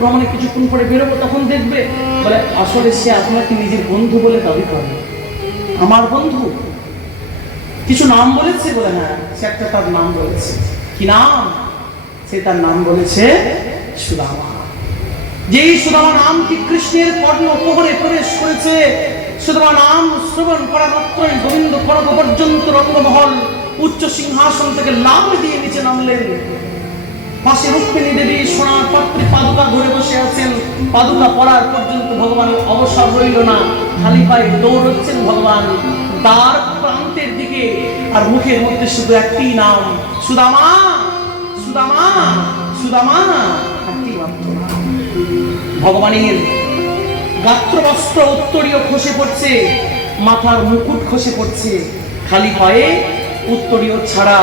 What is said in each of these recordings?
ভ্রমণে কিছুক্ষণ পরে বেরোবো, তখন দেখবে। বলে আসলে সে আপনাকে নিজের বন্ধু বলে দাবি করে। আমার বন্ধু? কিছু নাম বলেছে? বলে হ্যাঁ, সে একটা তার নাম বলেছে। কি নাম? সে তার নাম বলেছে সুদামা। যেই সুদামা নামটি কৃষ্ণের কর্ণ উপহরে প্রবেশ করেছে, সুদামা নাম শ্রবণ করা মাত্রই গোবিন্দ কনক পর্যন্ত রঙ্গমহল উচ্চ সিংহাসন থেকে লাফ দিয়ে নিচে নামলেন। পাশে রুক্মিণী দেবী সোনার পাত্রে পাদুকা ধরে বসে আছেন। পাদুকা পড়ার পর্যন্ত ভগবানের অবসর রইল না, খালি পায়ে দৌড়চ্ছেন ভগবান দ্বার প্রান্তের দিকে, আর মুখের মধ্যে শুধু একটি নাম, সুদামা সুদামা সুদামা, একটি মাত্র নাম। ভগবানের গাত্রবস্ত্র উত্তরীয় খসে পড়ছে, মাথার মুকুট খসে পড়ছে, খালি পায়ে উত্তরীয় ছাড়া,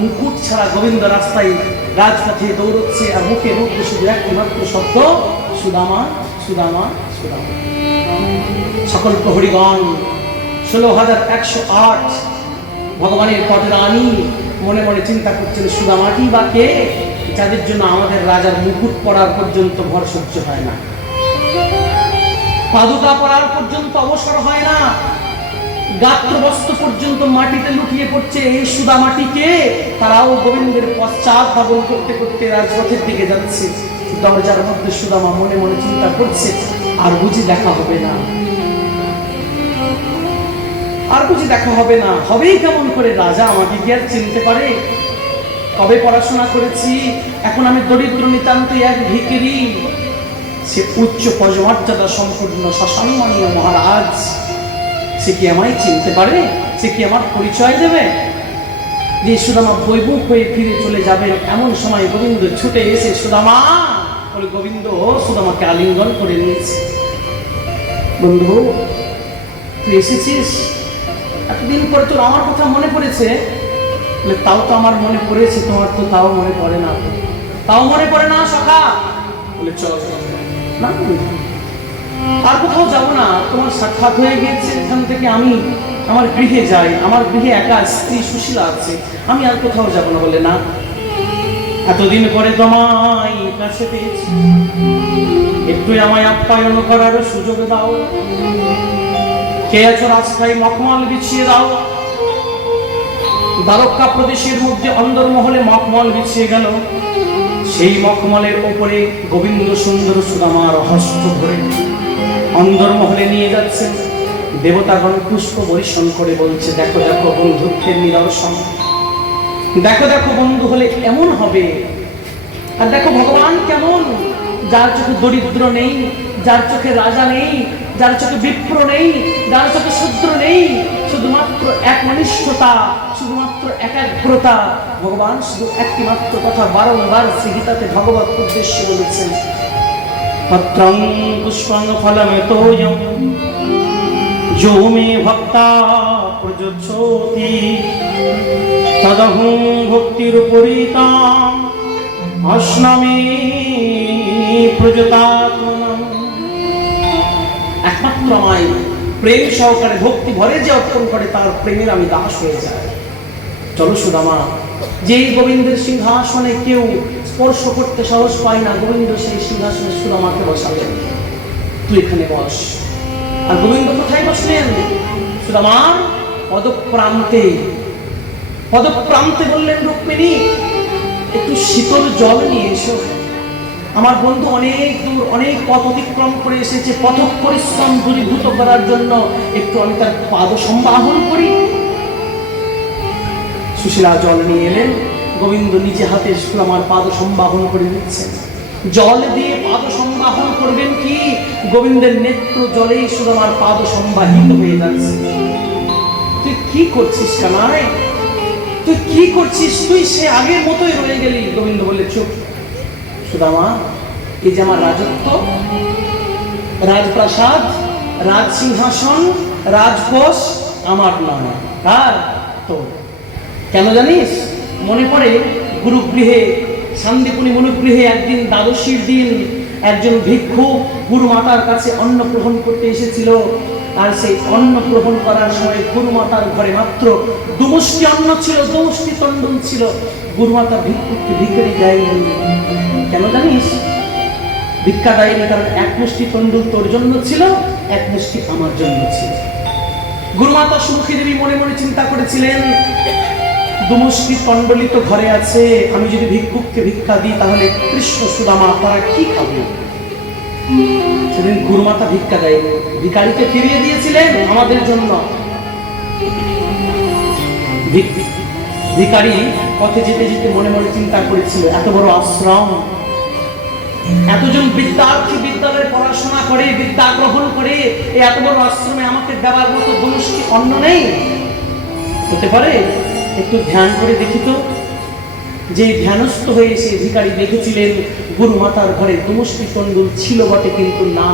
মুকুট ছাড়া গোবিন্দ রাস্তায় রাজপথে দৌড়চ্ছে, আর মুখের মধ্যে শুধু একটি মাত্র শব্দ, সুদামা সুদামা সুদামা। সকল প্রহরীগণ 16,108 ভগবানের পদরানী মনে মনে চিন্তা করছেন, সুদামাটি বা কে, যাদের জন্য আমাদের রাজার মুকুট পরার পর্যন্ত ভর সহ্য হয় না, পাদুকা পরার পর্যন্ত অবসর হয় না, গাত্রবস্ত্র পর্যন্ত মাটিতে লুটিয়ে পড়ছে। এই সুদামাটিকে তারাও গোবিন্দের পশ্চাৎ ধাবন করতে করতে রাজপথের দিকে যাচ্ছে। দরজার মধ্যে সুদামা মনে মনে চিন্তা করছে, আর বুঝি দেখা হবে না, আর বুঝি দেখা হবে না, হবেই কেমন করে? রাজা আমাকে কি আর চিনতে পারে? কবে পড়াশোনা করেছি, এখন আমি দরিদ্র নিতান্ত এক ভিখারি, সে উচ্চ পদমর্যাদা সম্পূর্ণ সসম্মানীয় মহারাজ, সে কি আমায় চিনতে পারে? সে কি আমার পরিচয় দেবে? যে সুদামা বৈমুখ হয়ে ফিরে চলে যাবেন, এমন সময় গোবিন্দ ছুটে এসে সুদামা বলে, গোবিন্দ সুদামাকে আলিঙ্গন করে নিয়েছে। বন্ধু, তুই এসেছিস, এতদিন পরে তোর আমার কথা মনে পড়েছে? বলে তাও তো আমার মনে পড়েছে, তোমার তো তাও মনে পড়ে না। তাও মনে পড়ে না সখা? বলে চল না, আর কোথাও যাবো না, তোমার সাক্ষাৎ হয়ে গিয়েছে, এখান থেকে আমি আমার গৃহে যাই, আমার গৃহে একা স্ত্রী সুশীলা আছে, আমি আর কোথাও যাবো না। বলে না, এতদিন পরে তোমায় কাছে পেয়েছি, একটু আমায় আপ্যায়ন করার সুযোগ দাও। কে আছো রাস্তায় মখমল বিছিয়ে দাও। দ্বারকা প্রদেশের মধ্যে অন্দরমহলে মখমল বিছিয়ে গেল, সেই মখমলের উপরে গোবিন্দ সুন্দর সুদামার হস্ত ধরে অন্দরমহলে নিয়ে যাচ্ছেন। দেবতাগণ পুষ্প বর্ষণ করে বলছে, দেখো দেখো বন্ধুত্বের নিদর্শন, দেখো দেখো বন্ধু হলে এমন হবে। আর দেখো ভগবান কেমন, যার চোখে দরিদ্র নেই, যার চোখে রাজা নেই, যার চোখে বিপ্র নেই, যার চোখে শূদ্র নেই, শুধুমাত্র একনিষ্ঠতা, শুধুমাত্র একাগ্রতা। ভগবান শুধু একটি মাত্র কথা বারংবার শ্রীগীতাতে ভগবত উদ্দেশ্যে বলেছেন, পত্রং পুষ্পং ফলম তোয়ং যো মে ভক্তা প্রযচ্ছতি তদহং ভক্তিরুপরিতাম অশ্নামি প্রযতাত্মনম। একমাত্র আমায় প্রেম সহকারে ভক্তি ভরে যে অর্পণ করে, তার প্রেমের আমি দাস হয়ে যাই। চলো সুদামা, যেই গোবিন্দের সিংহাসনে কেউ স্পর্শ করতে সাহস পায় না, গোবিন্দ সেই সিংহাসনে সুদামাকে বসালেন, তুই এখানে বস। আর গোবিন্দ কোথায় বসলেন? সুদামার পদপ্রান্তে। পদপ্রান্তে বললেন, রুক্মিণী একটু শীতল জল নিয়ে এসো, আমার বন্ধু অনেক দূর অনেক পথ অতিক্রম করে এসেছে, পথ পরিশ্রম দূরীভূত করার জন্য একটু আমি তার পাদ সম্বাহন করি। সুশীলা জল নিয়ে এলেন, গোবিন্দ নিজে হাতে সুদামার পাদ সম্বাহন করে দিচ্ছেন। জল দিয়ে পাদ সম্বাহন করবেন কি, গোবিন্দের নেত্র জলেই সুদামার পাদ সম্বাহিত হয়ে যাচ্ছে। তুই কি করছিস কানাই, তুই কি করছিস? তুই সে আগের মতোই রয়ে গেলি। গোবিন্দ বলে, চুপ সুদামা, এই যে আমার রাজত্ব, রাজপ্রাসাদ, রাজসিংহাসন, রাজকোষ আমার নয়, কার? তোর। কেন জানিস? মনে পড়ে গুরুগৃহে, শান্তিপুনি মনুগৃহে একদিন দ্বাদশীর দিন একজন ভিক্ষুক গুরু মাতার কাছে অন্ন গ্রহণ করতে এসেছিল, আর সেই অন্ন গ্রহণ করার সময় গুরু মাতার ঘরে মাত্র দুমুষ্টি অন্ন ছিল, দুমুষ্টি তণ্ডুল ছিল। গুরু মাতা ভিক্ষুককে ভিখারি দেয়নি। কেন জানিস? ভিক্ষা দেয়নি, কারণ এক মুষ্টি তণ্ডুল তোর জন্য ছিল, এক মুষ্টি আমার জন্য ছিল। গুরুমাতা সুমুখী দেবী মনে মনে চিন্তা করেছিলেন, দুমুষ্টি তণ্ডলি তো ঘরে আছে, আমি যদি ভিক্ষুককে ভিক্ষা দিই তাহলে কৃষ্ণ সুদামা তারা কি খাবে। সেদিন গুরুমাতা ভিক্ষা দেয়, ভিখারিকে ফিরিয়ে দিয়েছিলেন আমাদের জন্য। ভিখারি পথে যেতে যেতে মনে মনে চিন্তা করেছিল, এত বড় আশ্রম, এতজন বিদ্যার্থী বিদ্যালয়ে পড়াশোনা করে, বিদ্যা গ্রহণ করে, এই এত বড় আশ্রমে আমাকে দেওয়ার মতো দুমুষ্টি অন্ন নেই। হতে পারে একটু ধ্যান করে দেখি তো। যে ধ্যানস্থ হয়ে এসে ভিখারি দেখেছিলেন গুরুমাতার ঘরে দুমুষ্টি তণ্ডুল ছিল বটে, কিন্তু না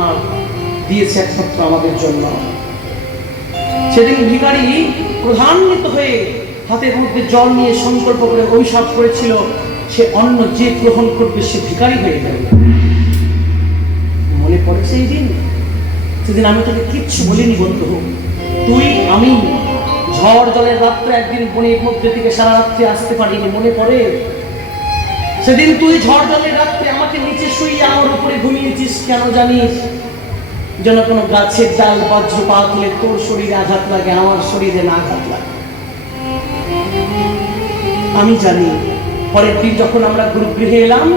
দিয়েছে একমাত্র আমাদের জন্য। সেদিন ভিখারি ক্রোধান্বিত হয়ে হাতের মধ্যে জল নিয়ে সংকল্প করে অভিশাপ করেছিল, সে অন্ন যে গ্রহণ করবে সে ভিখারি হয়ে যাবে। মনে পড়ে সেই দিন, সেদিন আমি তোকে কিচ্ছু বলিনি বন্ধু, তুই আমি ঝড় জলের রাত্রে একদিন বনের মধ্যে থেকে সারা রাত্রে আসতে পারিনি, মনে পড়ে? সেদিন তুই ঝড় জলের রাত্রে আমাকে নিচে শুইয়ে আমার উপরে ঘুমিয়েছিস, কেন জানিস? যেন কোনো গাছের ডাল বজ্রপাত হলে তোর শরীরে আঘাত লাগে, আমার শরীরে না আঘাত লাগে। আমি জানি পরের দিন যখন আমরা গুরুগৃহে এলাম,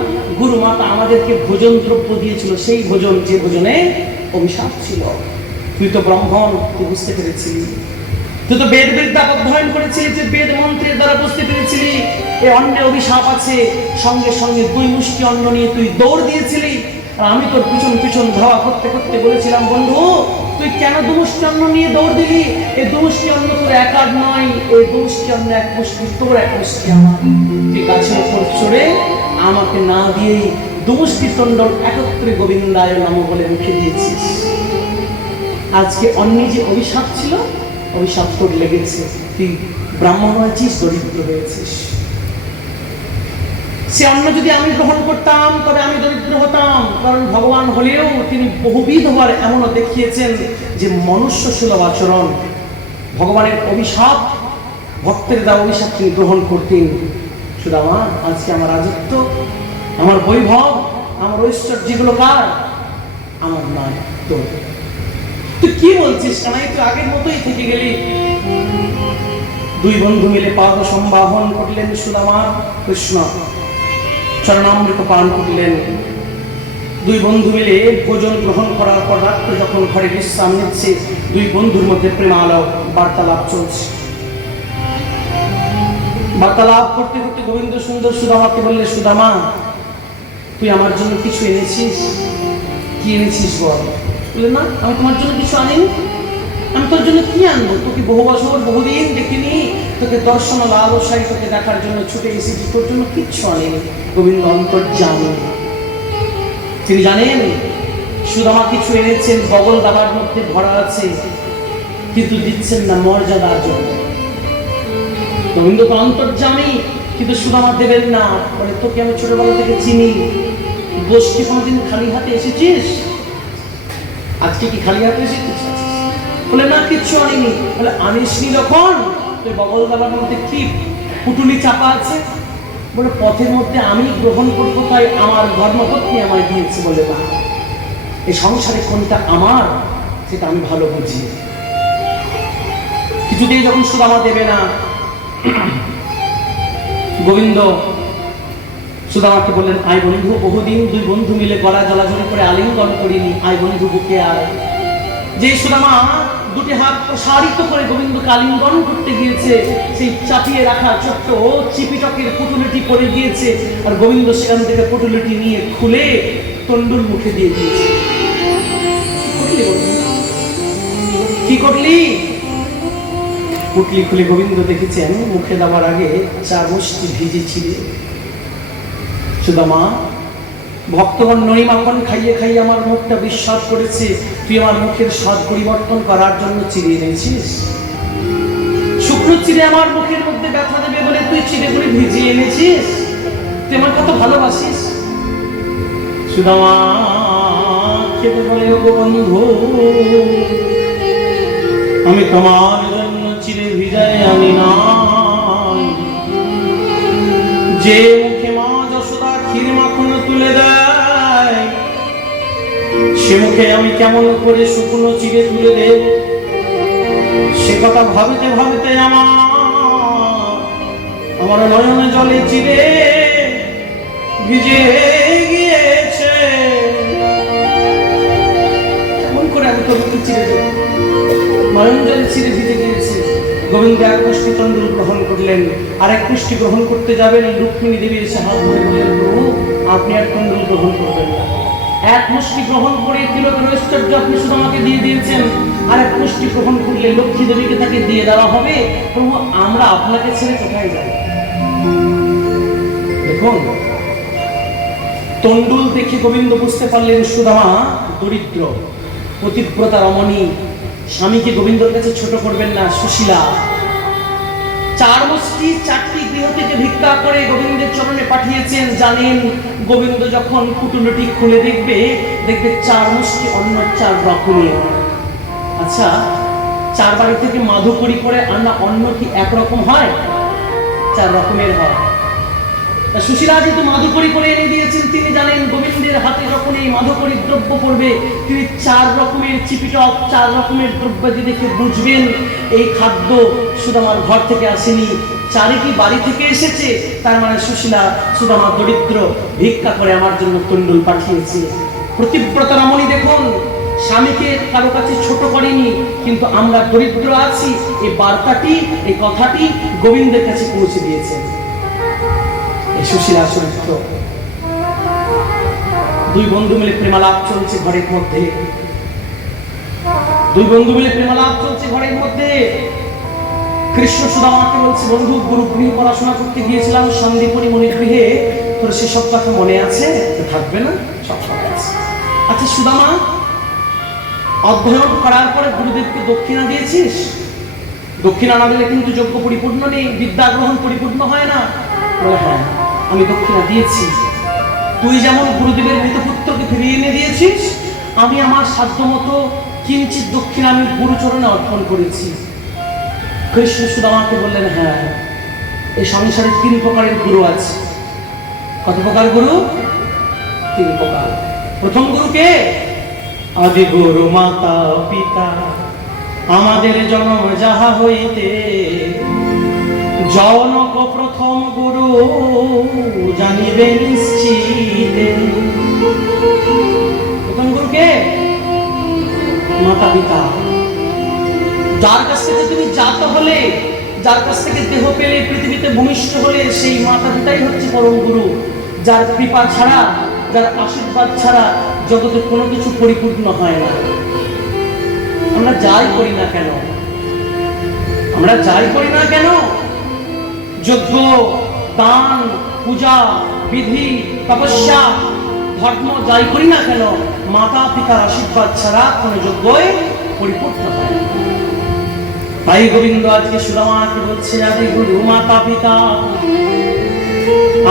গুরু মাতা আমাদেরকে ভোজন দ্রব্য দিয়েছিল, সেই ভোজন যে ভোজনে অভিশাপ ছিল। তুই তো ব্রাহ্মণ, তুই বুঝতে পেরেছিলি। তুই তো বেদ বিদ্যা অধ্যয়ন করেছিলি, যে বেদ মন্ত্রের দ্বারা বুঝতে পেরেছিলি এই অন্নে অভিশাপ আছে। সঙ্গে সঙ্গে 2 মুষ্টি অন্ন নিয়ে তুই দৌড় দিয়েছিলি, আর আমি তোর পিছন পিছন ধাওয়া করতে করতে বলেছিলাম, বন্ধু তুই কেন 2 মুষ্টি অন্ন নিয়ে দৌড় দিলি? এই 2 মুষ্টি অন্ন তোর একার নয়, এই 2 মুষ্টি অন্ন 1 মুষ্টি তোর, 1 মুষ্টি আমার। তুই গাছের উপর চড়ে আমাকে না দিয়েই 2 মুষ্টি তণ্ডল একত্রে গোবিন্দায় নম বলে মুখে দিয়েছিস। আজকে অন্নে যে অভিশাপ ছিল, অভিশাপ তোর লেগেছে। তুই ব্রাহ্মণ হয়েছিস, দরিদ্র হয়েছিস। সে অন্ন যদি আমি গ্রহণ করতাম তবে আমি দরিদ্র হতাম, কারণ ভগবান হলেও তিনি বহুবিধ হওয়ার এমনও দেখিয়েছেন যে মনুষ্য সুলভ আচরণ। ভগবানের অভিশাপ, ভক্তের দেওয়া অভিশাপ তিনি গ্রহণ করতেন। সুদামা, আজকে আমার রাজত্ব, আমার বৈভব, আমার ঐশ্বর্য যেগুলো কার? আমার নয়, তোর। তুই কি বলছিস? কানাই তুই আগের মতোই থেকে গেলি। 2 বন্ধু মিলে পাদ সম্বাহন করলেন সুদামা, কৃষ্ণ চরণামৃত পান করলেন। 2 বন্ধু মিলে ভোজন গ্রহণ করার পর রাত্রে যখন ঘরে বিশ্রাম নিচ্ছে, 2 বন্ধুর মধ্যে প্রেমালাপ বার্তালাপ চলছে। বার্তালাপ করতে করতে গোবিন্দ সুন্দর সুদামাকে বললে, সুদামা তুই আমার জন্য কিছু এনেছিস? কি এনেছিস বল। বলে, না আমি তোমার জন্য কিছু আনিনি। আমি তোর জন্য কি আনবো? তোকে বহু বছর বহুদিন দেখিনি, তোকে দর্শন লালসায় তোকে দেখার জন্য ছুটে এসেছি, তোর জন্য কিচ্ছু আনেনি। গোবিন্দ অন্তর্যামী, তিনি জানেন সুদামা কিছু এনেছেন, বগল দাবার মধ্যে ভরা আছে, কিন্তু দিচ্ছেন না মর্যাদার জন্য। গোবিন্দ তো অন্তর্যামী, কিন্তু সুদামা দেবেন না। বলে, তোকে আমি ছোটবেলা থেকে চিনি, গোষ্ঠী কোনোদিন খালি হাতে এসেছিস? আজকে কি খালি হাতে এসেছিস? বলে, না কিচ্ছু আনিনি। বলে, আনিসনি যখন তুই বগল দাবার মধ্যে কি পুটুলি চাপা আছে? বলে, পথের মধ্যে আমি গ্রহণ করবো তাই আমার ধর্মপত্নী আমায় দিয়েছে। বলে, না, এই সংসারে কোনটা আমার সেটা আমি ভালো বুঝি। কিছুতেই যখন সুদামা দেবে না, গোবিন্দ সুদামাকে বললেন, আয় বন্ধু, বহুদিন 2 বন্ধু মিলে গলা জলাজলি করে আলিঙ্গন করিনি, আয় বন্ধু বুকে আয়। যে সুদামা 2টি হাত প্রসারিত করে গোবিন্দকে আলিঙ্গন করতে গিয়েছে, সেই চাপিয়ে রাখা ছোট্ট চিপিটকের পুটুলিটি পরে গিয়েছে, আর গোবিন্দ সেখান থেকে পুটুলিটি নিয়ে খুলে তণ্ডুল মুখে দিয়ে দিয়েছে। কি করলি? পুটলি খুলে গোবিন্দ দেখেছেন মুখে দেওয়ার আগে 4 মুষ্টি ভিজেছিল। সুদামা, ভক্তগণ নড়ি মাখন খাইয়ে খাইয়ে আমার মুখটা বিশ্বাস করেছে, তুই আমার মুখের স্বাদ পরিবর্তন করার জন্য চিড়ে এনেছিস। শুকনো চিড়ে আমার মুখের মধ্যে ব্যথা দেবে বলে তুই চিড়ে করে ভিজিয়ে এনেছিস। তুই আমার কত ভালোবাসিস। সুদামা খেতে বলে, ও বন্ধু, আমি তোমার জন্য চিড়ে ভিজাই আনি না। যে মুখে মা যশোদা ক্ষীর মাখন তুলে দেয়, সে মুখে আমি কেমন করে শুকনো চিড়ে তুলে দেব, সে কথা ভাবিতে ভাবিতে আমার নয়নে জলে চিড়ে ভিজে গিয়েছে। কেমন করে আমি তোকে চিড়ে দেব, নয়ন জলে চিড়ে ভিজে গিয়েছে। গোবিন্দ এক মুষ্টি তণ্ডুল গ্রহণ করলেন, আর এক মুষ্টি গ্রহণ করতে যাবেন, রুক্মিণী দেবী এসে হাত ধরে বললেন, প্রভু আপনি আর তণ্ডুল গ্রহণ করবেন না। এক মুষ্টি গ্রহণ করে তিলকের ঐশ্বর্য আপনি শুধু আমাকে দিয়ে দিয়েছেন, আর এক মুষ্টি গ্রহণ করলে লক্ষ্মী দেবীকে তাকে দিয়ে দেওয়া হবে। প্রভু আমরা আপনাকে ছেড়ে কোথায় যাব? দেখুন, তণ্ডুল দেখে গোবিন্দ বুঝতে পারলেন সুদামা দরিদ্র, পতিব্রতা রমণী, স্বামীকে গোবিন্দর কাছে ছোট করবেন না। সুশীলা চার মুষ্টি চারটি গৃহ থেকে ভিক্ষা করে গোবিন্দের চরণে পাঠিয়েছেন। জানেন গোবিন্দ যখন পুটুলটি খুলে দেখবে চার মুষ্টি অন্য চার রকমের। আচ্ছা, চার বাড়ি থেকে মাধুকরী করে আনা অন্ন কি একরকম হয়? চার রকমের হয়। সুশীলা যেহেতু মাধুকরী করে এনে দিয়েছেন, তিনি জানেন গোবিন্দের হাতে যখন এই মাধুকরী দ্রব্য পড়বে, তিনি চার রকমের চিপিটক, চার রকমের দ্রব্য দেখে বুঝবেন এই খাদ্য সুদামার ঘর থেকে আসেনি, চারিটি বাড়ি থেকে এসেছে। তার মানে সুশীলা সুদামা দরিদ্র, ভিক্ষা করে আমার জন্য তণ্ডুল পাঠিয়েছে। প্রতিব্রতা রমণী দেখুন, স্বামীকে কারো কাছে ছোট করেনি, কিন্তু আমরা দরিদ্র আছি এই বার্তাটি, এই কথাটি গোবিন্দের কাছে পৌঁছে দিয়েছেন। সুশীলা চরিত্র। দুই বন্ধু মিলে প্রেমালাপ চলছে ঘরের মধ্যে, দুই বন্ধু মিলে প্রেমালাপ চলছে ঘরের মধ্যে। কৃষ্ণ সুদামাকে বলছে, বন্ধু গুরুগৃহে পড়াশোনা করতে গিয়েছিলাম সন্দীপনী মণিগৃহে, তোর সেসব কথা মনে আছে? থাকবে না, সব মনে আছে। আচ্ছা সুদামা, অধ্যয়ন করার পরে গুরুদেবকে দক্ষিণা দিয়েছিস? দক্ষিণা না দিলে কিন্তু যজ্ঞ পরিপূর্ণ নেই, বিদ্যা গ্রহণ পরিপূর্ণ হয় না। বলে হ্যাঁ আমি দক্ষিণা দিয়েছি। তুই যেমন গুরুদেবের মৃতপুত্রকে ফিরিয়ে এনে দিয়েছিস, আমি আমার সাধ্যমতো কিঞ্চিত দক্ষিণা আমি গুরুচরণে অর্পণ করেছি। কৃষ্ণ সুদামাকে বললেন, হ্যাঁ এই সংসারে তিন প্রকারের গুরু আছে। কত প্রকার গুরু? তিন প্রকার। প্রথম গুরুকে আদি গুরু মাতা পিতা, আমাদের জন্ম যাহা হইতে জনক প্রথম গুরু জানিবে নিশ্চিতে। প্রথম গুরুকে মাতা পিতা, যার কাছ থেকে তুমি জাত হলে, যার কাছ থেকে দেহ পেলে, পৃথিবীতে ভূমিষ্ঠ হলে, সেই মাতা পিতাই হচ্ছে পরম গুরু। যার কৃপা ছাড়া, যার আশীর্বাদ ছাড়া জগতে কোনো কিছু পরিপূর্ণ হয় না। আমরা যাই করি না কেন, আমরা যাই করি না কেন, যজ্ঞ, দান, পূজা, বিধি, তপস্যা, ধর্ম যাই করি না কেন, মাতা পিতার আশীর্বাদ ছাড়া কোনো যজ্ঞই পরিপূর্ণ হয় না। তাই গোবিন্দ আজকে সুদামাকে বলছে, আদি গুরু মাতা পিতা,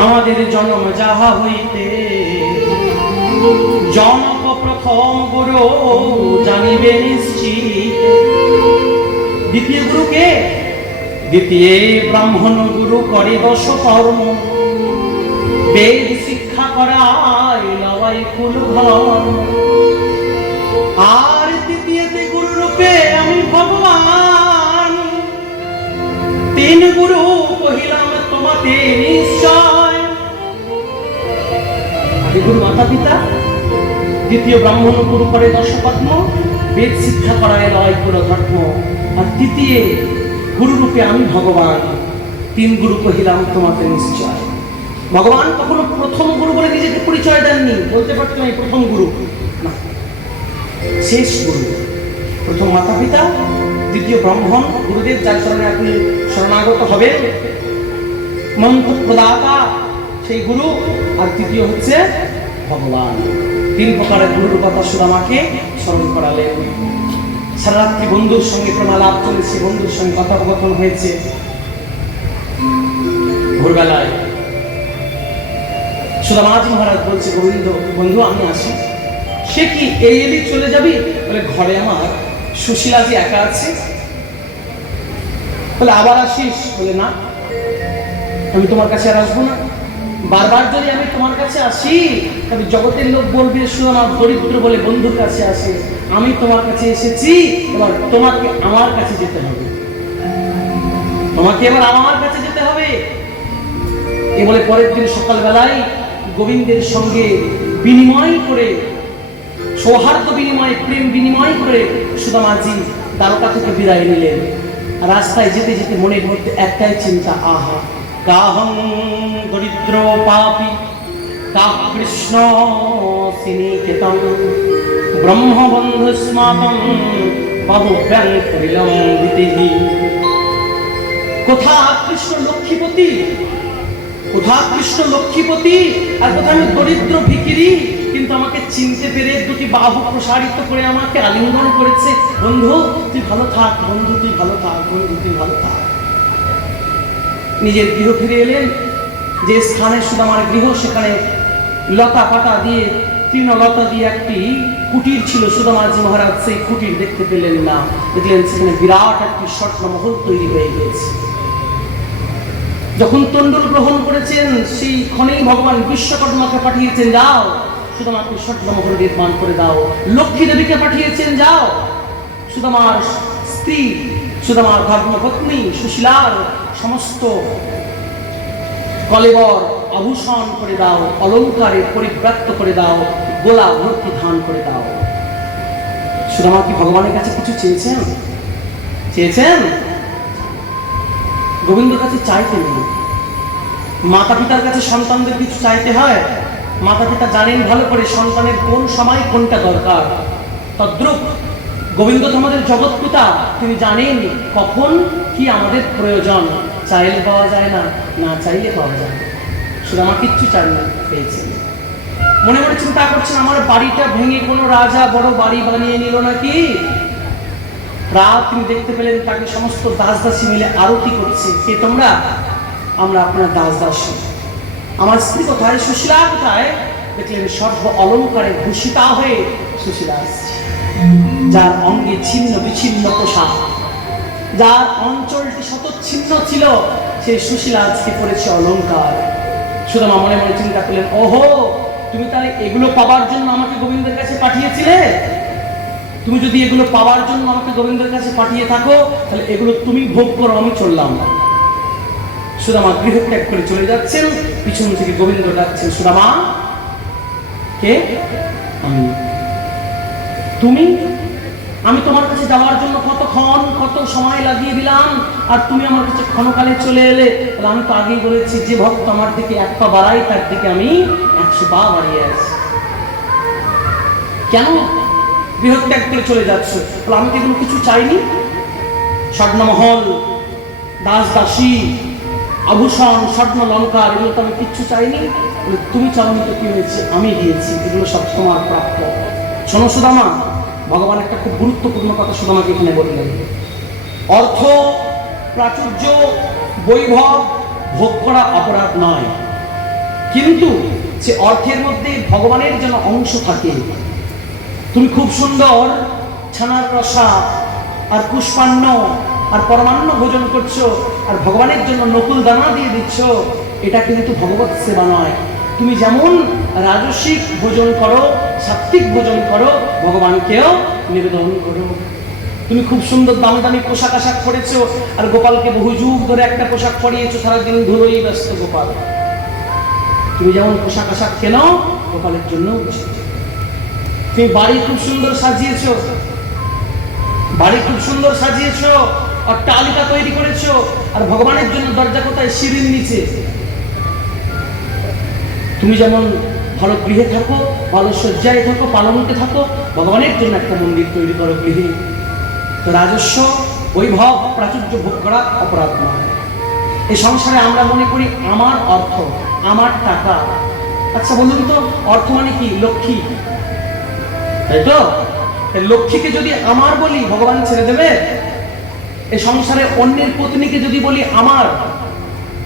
আমাদের জন্ম যাহা হইতে জনক প্রথম গুরু জানিবে নিশ্চিত। দ্বিতীয় গুরুকে? দ্বিতীয় ব্রাহ্মণ গুরু করে দশ কর্ম, বেদ শিক্ষা করায় লওয়াই কুল ধর্ম। আর তৃতীয়তে গুরু রূপে আমি ভগবান, তিন গুরু কহিলাম তোমাতে নিশ্চয়। আদি গুরু মাতা পিতা, দ্বিতীয় ব্রাহ্মণ গুরু করে দশ কর্ম, বেদ শিক্ষা করায় লয় কুল ধর্ম। আর তৃতীয় গুরু রূপে আমি ভগবান, তিন গুরু কহিলাম তোমাতে নিশ্চয়। ভগবান কখনো প্রথম গুরু বলে নিজেকে পরিচয় দেননি, বলতে পারতেন এই প্রথম গুরু না, শেষ গুরু। প্রথম মাতা পিতা, দ্বিতীয় ব্রাহ্মণ গুরুদেব, যার চরণে আপনি শরণাগত হবেন, মন্ত্র প্রদাতা সেই গুরু, আর তৃতীয় হচ্ছে ভগবান। তিন প্রকারের গুরুর কথা সুদামাকে স্মরণ করালেন। সারা রাত্রি বন্ধুর সঙ্গে প্রমালাপ চলেছে, বন্ধুর সঙ্গে কথোপকথন হয়েছে। ভোরবেলায় সুদামাজি মহারাজ বলছে, গোবিন্দ বন্ধু আমি আসি। সে কি এই এলি চলে যাবি? বলে ঘরে আমার সুশীলাজি একা আছে। বলে আবার আসিস? বলে না, আমি তোমার কাছে আর আসবো না। বারবার যদি আমি তোমার কাছে আসি তবে জগতের লোক বলবে সুদামা দরিদ্র বলে বন্ধুর কাছে আসে। আমি তোমার কাছে এসেছি, এবার তোমাকে আমার কাছে যেতে হবে, তোমাকে এবার আমার কাছে যেতে হবে। এ বলে পরের দিন সকালবেলায় গোবিন্দের সঙ্গে বিনিময় করে, সৌহার্দ্য বিনিময়, প্রেম বিনিময় করে সুদামাজি দ্বারকা থেকে বিদায় নিলেন। রাস্তায় যেতে যেতে মনের মধ্যে একটাই চিন্তা, আহা কাহং দরিদ্র পাপী কাহ কৃষ্ণ সিনিকেতম ব্রহ্মবন্ধু স্মাতম বাহুব্যাং করিলম বিদেহি। কোথা কৃষ্ণ লক্ষ্মীপতি, কোথা কৃষ্ণ লক্ষ্মীপতি, আর কোথা আমি দরিদ্র ভিখিরি, কিন্তু আমাকে চিনতে পেরে দুটি বাহু প্রসারিত করে আমাকে আলিঙ্গন করেছে। বন্ধু তুই ভালো থাক, বন্ধু তুই ভালো থাক, বন্ধু তুই ভালো থাক। নিজের গৃহ ফিরে এলেন। যে স্থানে সুদামার গৃহ, সেখানে লতা পাতা দিয়ে, তৃণলতা দিয়ে একটি কুটির ছিল। সুদামাজি মহারাজ সেই কুটির দেখতে পেলেন না, দেখলেন সেখানে বিরাট একটি স্বর্ণমহল তৈরি হয়ে গিয়েছে। যখন তণ্ডুল গ্রহণ করেছেন, সেই ক্ষণেই ভগবান বিশ্বকর্মাকে পাঠিয়েছেন, যাও সুদামাকে স্বর্ণমহল নির্মাণ করে দাও। লক্ষ্মী দেবীকে পাঠিয়েছেন, যাও সুদামার স্ত্রী, সুদামার ধর্মপত্নী সুশীলার সমস্ত কলেবর আভূষণ করে দাও, অলঙ্কারে পরিব্রাপ্ত করে দাও, গোলা ভর্তি ধান করে দাও। সুদামা কি ভগবানের কাছে কিছু চেয়েছেন? চেয়েছেন? গোবিন্দের কাছে চাইতে নেই। মাতা পিতার কাছে সন্তানদের কিছু চাইতে হয়। মাতা পিতা জানেন ভালো করে সন্তানের কোন সময় কোনটা দরকার। তদ্রূপ গোবিন্দ আমাদের জগৎ পিতা, তিনি জানেন কখন কি আমাদের প্রয়োজন। চাইলে পাওয়া যায় না, না চাইলে পাওয়া যায় না। সুদামা কিচ্ছু চান না, পেয়েছেন। মনে মনে চিন্তা করছেন, আমার বাড়িটা ভেঙে কোনো রাজা বড় বাড়ি বানিয়ে নিল নাকি। রাত তিনি দেখতে পেলেন তাকে সমস্ত দাস দাসী মিলে আরতি করছে। কে তোমরা? আমরা আপনার দাস দাসী। আমার স্ত্রী কোথায়? সুশীলা কোথায়? দেখলেন সর্ব অলঙ্কারে ভূষিতা হয়ে সুশীলা আসছে, যার অঙ্গে ছিন্ন বিচ্ছিন্ন পোশাক, যার অঞ্চলটি শতচ্ছিন্ন ছিল, সেই সুশীলা আজকে পড়েছে অলঙ্কার। সুদামা মনে মনে চিন্তা করলেন, ওহো তুমি তাহলে এগুলো পাবার জন্য আমাকে গোবিন্দের কাছে পাঠিয়েছিলে। তুমি যদি এগুলো পাওয়ার জন্য আমাকে গোবিন্দের কাছে পাঠিয়ে থাকো, তাহলে এগুলো তুমি ভোগ করো, আমি চললাম। সুদামা গৃহ ত্যাগ করে চলে যাচ্ছেন। পিছন থেকে গোবিন্দ ডাকছেন, সুদামা কে? আমি। তুমি? আমি তোমার কাছে যাওয়ার জন্য কতক্ষণ কত সময় লাগিয়ে দিলাম, আর তুমি আমার কাছে ক্ষণকালে চলে এলে। তাহলে আমি তো আগেই বলেছি, যে ভক্ত আমার দিকে এক পা বাড়াই, তার দিকে আমি 100 পা বাড়িয়ে আছি। কেন গৃহত্যাগ করে চলে যাচ্ছ? আমি তো এগুলো কিছু চাইনি। স্বর্ণমহল, দাস দাসী, আভূষণ, স্বর্ণ লঙ্কার, এগুলো তো আমি কিচ্ছু চাইনি। তুমি চাওনি তো কি হয়েছে? আমি দিয়েছি, এগুলো সব তোমার প্রাপ্য। শোনো সুদামা, ভগবান একটা খুব গুরুত্বপূর্ণ কথা সুদামাকে এখানে বললেন। অর্থ, প্রাচুর্য, বৈভব ভোগ করা অপরাধ নয়, কিন্তু সে অর্থের মধ্যে ভগবানের যেন অংশ থাকে। তুমি খুব সুন্দর ছানার রসা আর পুষ্পান্ন আর পরমান্ন ভোজন করছো, আর ভগবানের জন্য নকুল দানা দিয়ে দিচ্ছ, এটা কিন্তু ভগবত সেবা নয়। তুমি যেমন রাজসিক ভোজন করো, সাত্বিক ভোজন করো, ভগবানকেও নিবেদন করো। তুমি খুব সুন্দর দামি দামি পোশাক আশাক পরেছো, আর গোপালকে বহু যুগ ধরে একটা পোশাক পরিয়েছো, সারাদিন ধুলোই ব্যস্ত গোপাল। তুমি যেমন পোশাক আশাক কেন, গোপালের জন্য বসেছো। তুমি বাড়ি খুব সুন্দর সাজিয়েছো, বাড়ি খুব সুন্দর সাজিয়েছো, অট্টালিকা তৈরি করেছো, আর ভগবানের জন্য দরজা কোথায়? সিঁড়ির নিচে। তুমি যেমন ভালো গৃহে থাকো, ভালো শয্যায় থাকো, পালনকে থাকো, ভগবানের জন্য একটা মন্দির তৈরি করো গৃহে। তো রাজস্ব, বৈভব, প্রাচুর্য ভোগ করা অপরাধ নয়। এই সংসারে আমরা মনে করি আমার অর্থ, আমার টাকা। আচ্ছা বলুন তো, অর্থ মানে কি? লক্ষ্মী, তাই তো? লক্ষ্মীকে যদি আমার বলি, ভগবান ছেড়ে দেবে? এই সংসারে অন্যের পত্নীকে যদি বলি আমার,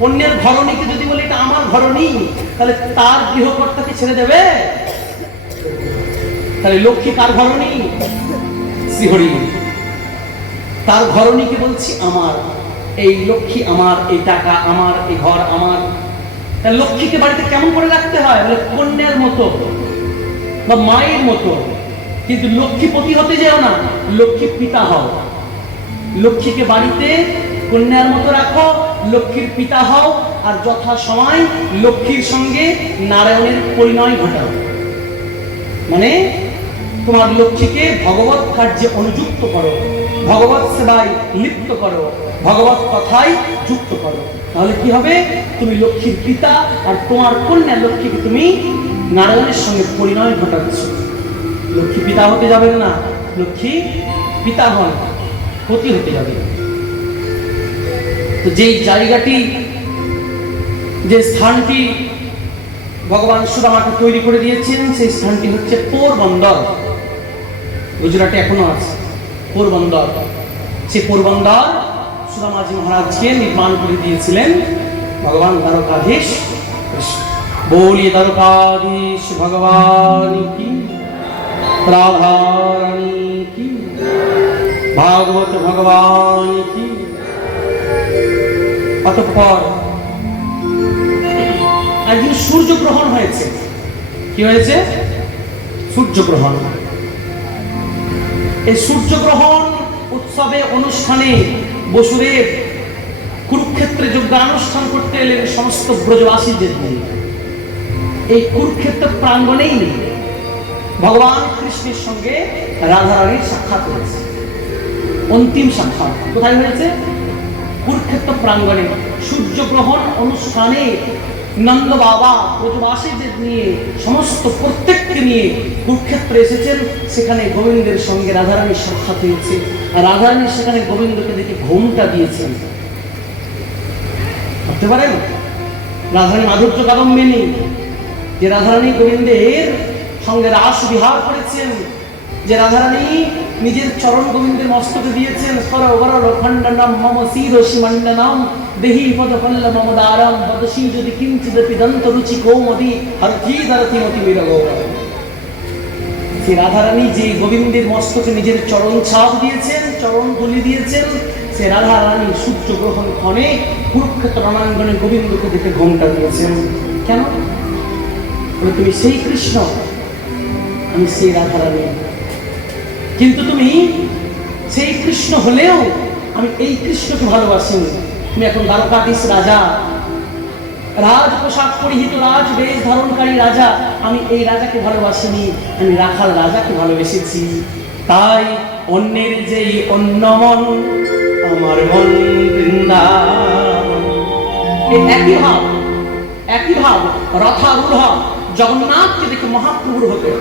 অন্যের ঘরণীকে যদি বলি এটা আমার ঘরণী, তাহলে তার গৃহকর্তাকে ছেড়ে দেবে? তাহলে লক্ষ্মী কার ঘরণী? শ্রীহরি। তার ঘরণীকে বলছি আমার। এই লক্ষ্মী আমার, এই টাকা আমার, এই ঘর আমার। তা লক্ষ্মীকে বাড়িতে কেমন করে রাখতে হয়? বলে কন্যার মতো বা মায়ের মতো। কিন্তু লক্ষ্মীপতি হতে যেও না, লক্ষ্মী পিতা হও। লক্ষ্মীকে বাড়িতে কন্যার মতো রাখো, লক্ষ্মীর পিতা হও, আর যথা সময় লক্ষ্মীর সঙ্গে নারায়ণের পরিণয় ঘটাও। মানে তোমার লক্ষ্মীকে ভগবত কার্যে অনুযুক্ত করো, ভগবত সেবায় লিপ্ত করো, ভগবত কথায় যুক্ত করো। তাহলে কি হবে? তুমি লক্ষ্মীর পিতা, আর তোমার কন্যা লক্ষ্মীকে তুমি নারায়ণের সঙ্গে পরিণয় ঘটাচ্ছ। লক্ষ্মী পিতা হতে যাবেন না, লক্ষ্মী পিতা হন, পতি হতে যাবে। তো যেই জায়গাটি, যে স্থানটি ভগবান সুদামাকে তৈরি করে দিয়েছেন, সেই স্থানটি হচ্ছে পোরবন্দর। গুজরাটে এখনো আছে পোরবন্দর। সেই পোরবন্দর সুদামাজি মহারাজকে নির্মাণ করে দিয়েছিলেন ভগবান দ্বারকাধীশ। बोलिए द्वारकाधीश भगवान की, राधा रानी की, भागवत भगवान की। অতঃপর একদিন সূর্যগ্রহণ হয়েছে। কি হয়েছে? সূর্যগ্রহণ। এই সূর্যগ্রহণ উৎসবে অনুষ্ঠানে বসুদেব কুরুক্ষেত্রে যজ্ঞানুষ্ঠান করতে এলেন সমস্ত ব্রজবাসীদের নিয়ে। এই কুরুক্ষেত্র প্রাঙ্গণেই ভগবান কৃষ্ণের সঙ্গে রাধারানীর সাক্ষাৎ হয়েছে। অন্তিম সাক্ষাৎ কোথায় হয়েছে? কুরুক্ষেত্র প্রাঙ্গণে সূর্যগ্রহণ অনুষ্ঠানে নন্দ বাবা ব্রজবাসীদের নিয়ে, সমস্ত প্রত্যেককে নিয়ে কুরুক্ষেত্রে এসেছেন। সেখানে গোবিন্দের সঙ্গে রাধারানীর সাক্ষাৎ হয়েছে, আর রাধারানী সেখানে গোবিন্দকে দেখে ঘোমটা দিয়েছেন। ভাবতে পারেন রাধারানী মাধুর্য কাদম্বিনী, যে রাধারানী গোবিন্দের সঙ্গে রাস বিহার করেছেন, যে রাধারানী নিজের চরণ গোবিন্দের মস্তকে দিয়েছেন। সরোবরখণ্ডনম মম শিরোষিমণ্ডনম দেহি পদপল্ল মমদারম বদশী যদি কিঞ্চিদপি দন্ত রুচি কৌমদি হরথিদরতিমতি বিরগৌর। সেই রাধারানী যে গোবিন্দের মস্তকে নিজের চরণ ছাপ দিয়েছেন, চরণ ধুলি দিয়েছেন, সে রাধারানী সূর্যগ্রহণ ক্ষণে কুরুক্ষেত্র রণাঙ্গনে গোবিন্দকে দেখে ঘোমটা দিয়েছেন। কেন? তুমি সেই কৃষ্ণ, আমি সেই রাধারানী। কিন্তু তুমি সেই কৃষ্ণ হলেও আমি এই কৃষ্ণকে ভালোবাসি। তুমি এখন দ্বারকাধীশ রাজা, রাজ পোশাক পরিহিত, রাজ বেশ ধারণকারী রাজা। আমি এই রাজাকে ভালোবাসিনি, আমি রাখাল রাজাকে ভালোবেসেছি। তাই অন্যের যেই অন্য মন, আমার মন বৃন্দাবন। এই একই ভাব রথারূঢ় জগন্নাথকে দেখে মহাপ্রভুর হতে।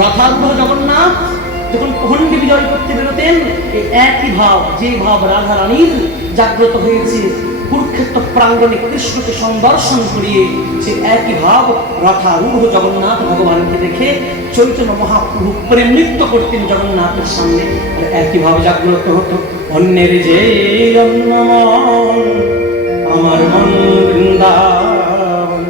রথারূঢ় জগন্নাথ যখন পহণ্ডি বিজয় করতে বেরোতেন, এই একই ভাব, যে ভাব রাধারানীর জাগ্রত হয়েছে কুরুক্ষেত্র প্রাঙ্গণে কৃষ্ণকে সংদর্শন করিয়ে, সে একই ভাব রথারূঢ় জগন্নাথ ভগবানকে দেখে চৈতন্য মহাপ্রভু প্রেম নৃত্য করতেন জগন্নাথের সামনে, আর একই ভাব জাগ্রত হতো। অন্যের যে অন্য মন, আমার মন বৃন্দাবন।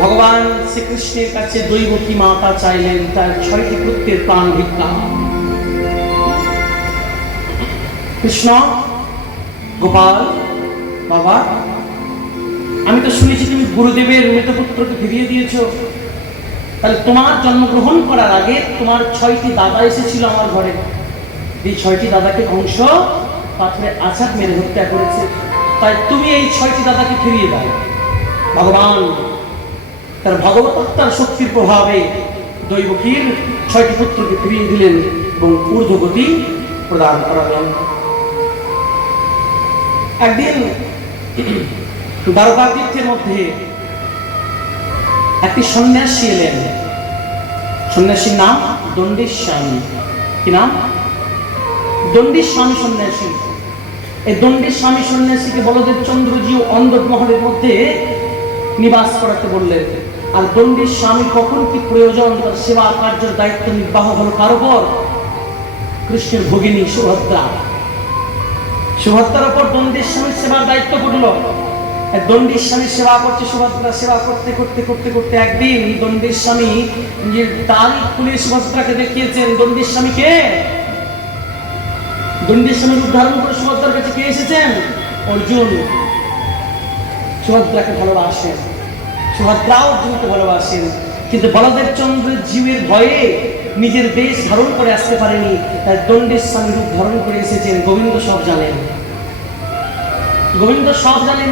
ভগবান শ্রীকৃষ্ণের কাছে দৈবকী মাতা চাইলেন তার 6টি পুত্রের প্রাণ ভিক্ষা। কৃষ্ণ, গোপাল, বাবা, আমি তো শুনেছি তুমি গুরুদেবের মৃত পুত্রকে ফিরিয়ে দিয়েছ। তাহলে তোমার জন্মগ্রহণ করার আগে তোমার 6টি দাদা এসেছিল আমার ঘরে। এই 6টি দাদাকে কংস পাথরে আঘাত মেরে হত্যা করেছে। তাই তুমি এই 6টি দাদাকে ফিরিয়ে দাও। ভগবান তার ভগবতার শক্তির প্রভাবে দৈবকীর 6টি পুত্রকে ফিরিয়ে দিলেন এবং ঊর্ধ্বগতি প্রদান করালেন। একদিন দ্বারকা তীর্থের মধ্যে একটি সন্ন্যাসী এলেন। সন্ন্যাসীর নাম দণ্ডীস্বামী। কি নাম? দণ্ডীস্বামী সন্ন্যাসী। এই দণ্ডীস্বামী সন্ন্যাসীকে বলদেব চন্দ্রজি অন্ধ মহলের মধ্যে নিবাস করাতে বললেন। আর দণ্ডীস্বামী কখন কি প্রয়োজন তার সেবা কার্যের দায়িত্ব নির্বাহ হলো কার উপর? কৃষ্ণের ভগিনী সুভদ্রা। সুভদ্রার উপর দণ্ডীস্বামীর সেবার দায়িত্ব পড়লো। দণ্ডীস্বামী সেবা করছে, সুভদ্রা সেবা করতে করতে করতে করতে একদিন দণ্ডীস্বামী নিজের দাড়ি খুলে সুভদ্রাকে দেখিয়েছেন। দণ্ডীস্বামীকে, দণ্ডীস্বামীর উদ্ধারণ করে সুভদ্রার কাছে কে এসেছেন? অর্জুন। সুভদ্রাকে ভালোবাসেন, সুভদ্রা অর্জুনকে ভালোবাসেন, কিন্তু বলদেব চন্দ্রের জীবের ভয়ে নিজের দেশ ধারণ করে আসতে পারেনি, তাই দণ্ডের স্বামী রূপ ধারণ করে এসেছেন। গোবিন্দ সব জানেন, গোবিন্দ সব জানেন।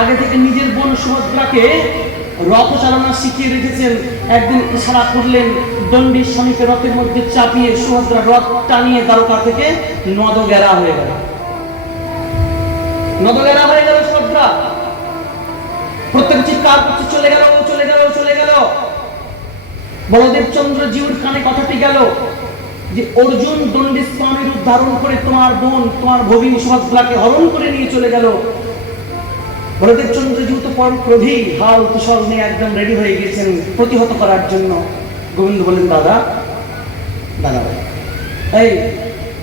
আগে থেকে নিজের বোন সুভদ্রাকে রথ চালনা শিখিয়ে রেখেছেন। একদিন ইশারা করলেন, দণ্ডের স্বামীকে রথের মধ্যে চাপিয়ে সুভদ্রা রথ টানিয়ে দ্বারকা থেকে নদগেরা হয়ে গেল, নদগেরা হয়ে গেল সুভদ্রা। প্রত্যেক চিৎকার করছে, চলে গেল, চলে গেল, চলে গেল। বলদেব চন্দ্র জিউর কানে কথাটি গেল যে অর্জুন দণ্ডের স্বামী রূপ ধারণ করে তোমার বোন, তোমার ভগিনী সুভদ্রাকে হরণ করে নিয়ে চলে গেল। বলদেব চন্দ্র জিউ তো পরম ক্রোধী, হাল কুশল নিয়ে একদম রেডি হয়ে গেছেন প্রতিহত করার জন্য। গোবিন্দ বললেন, দাদা দাদা এই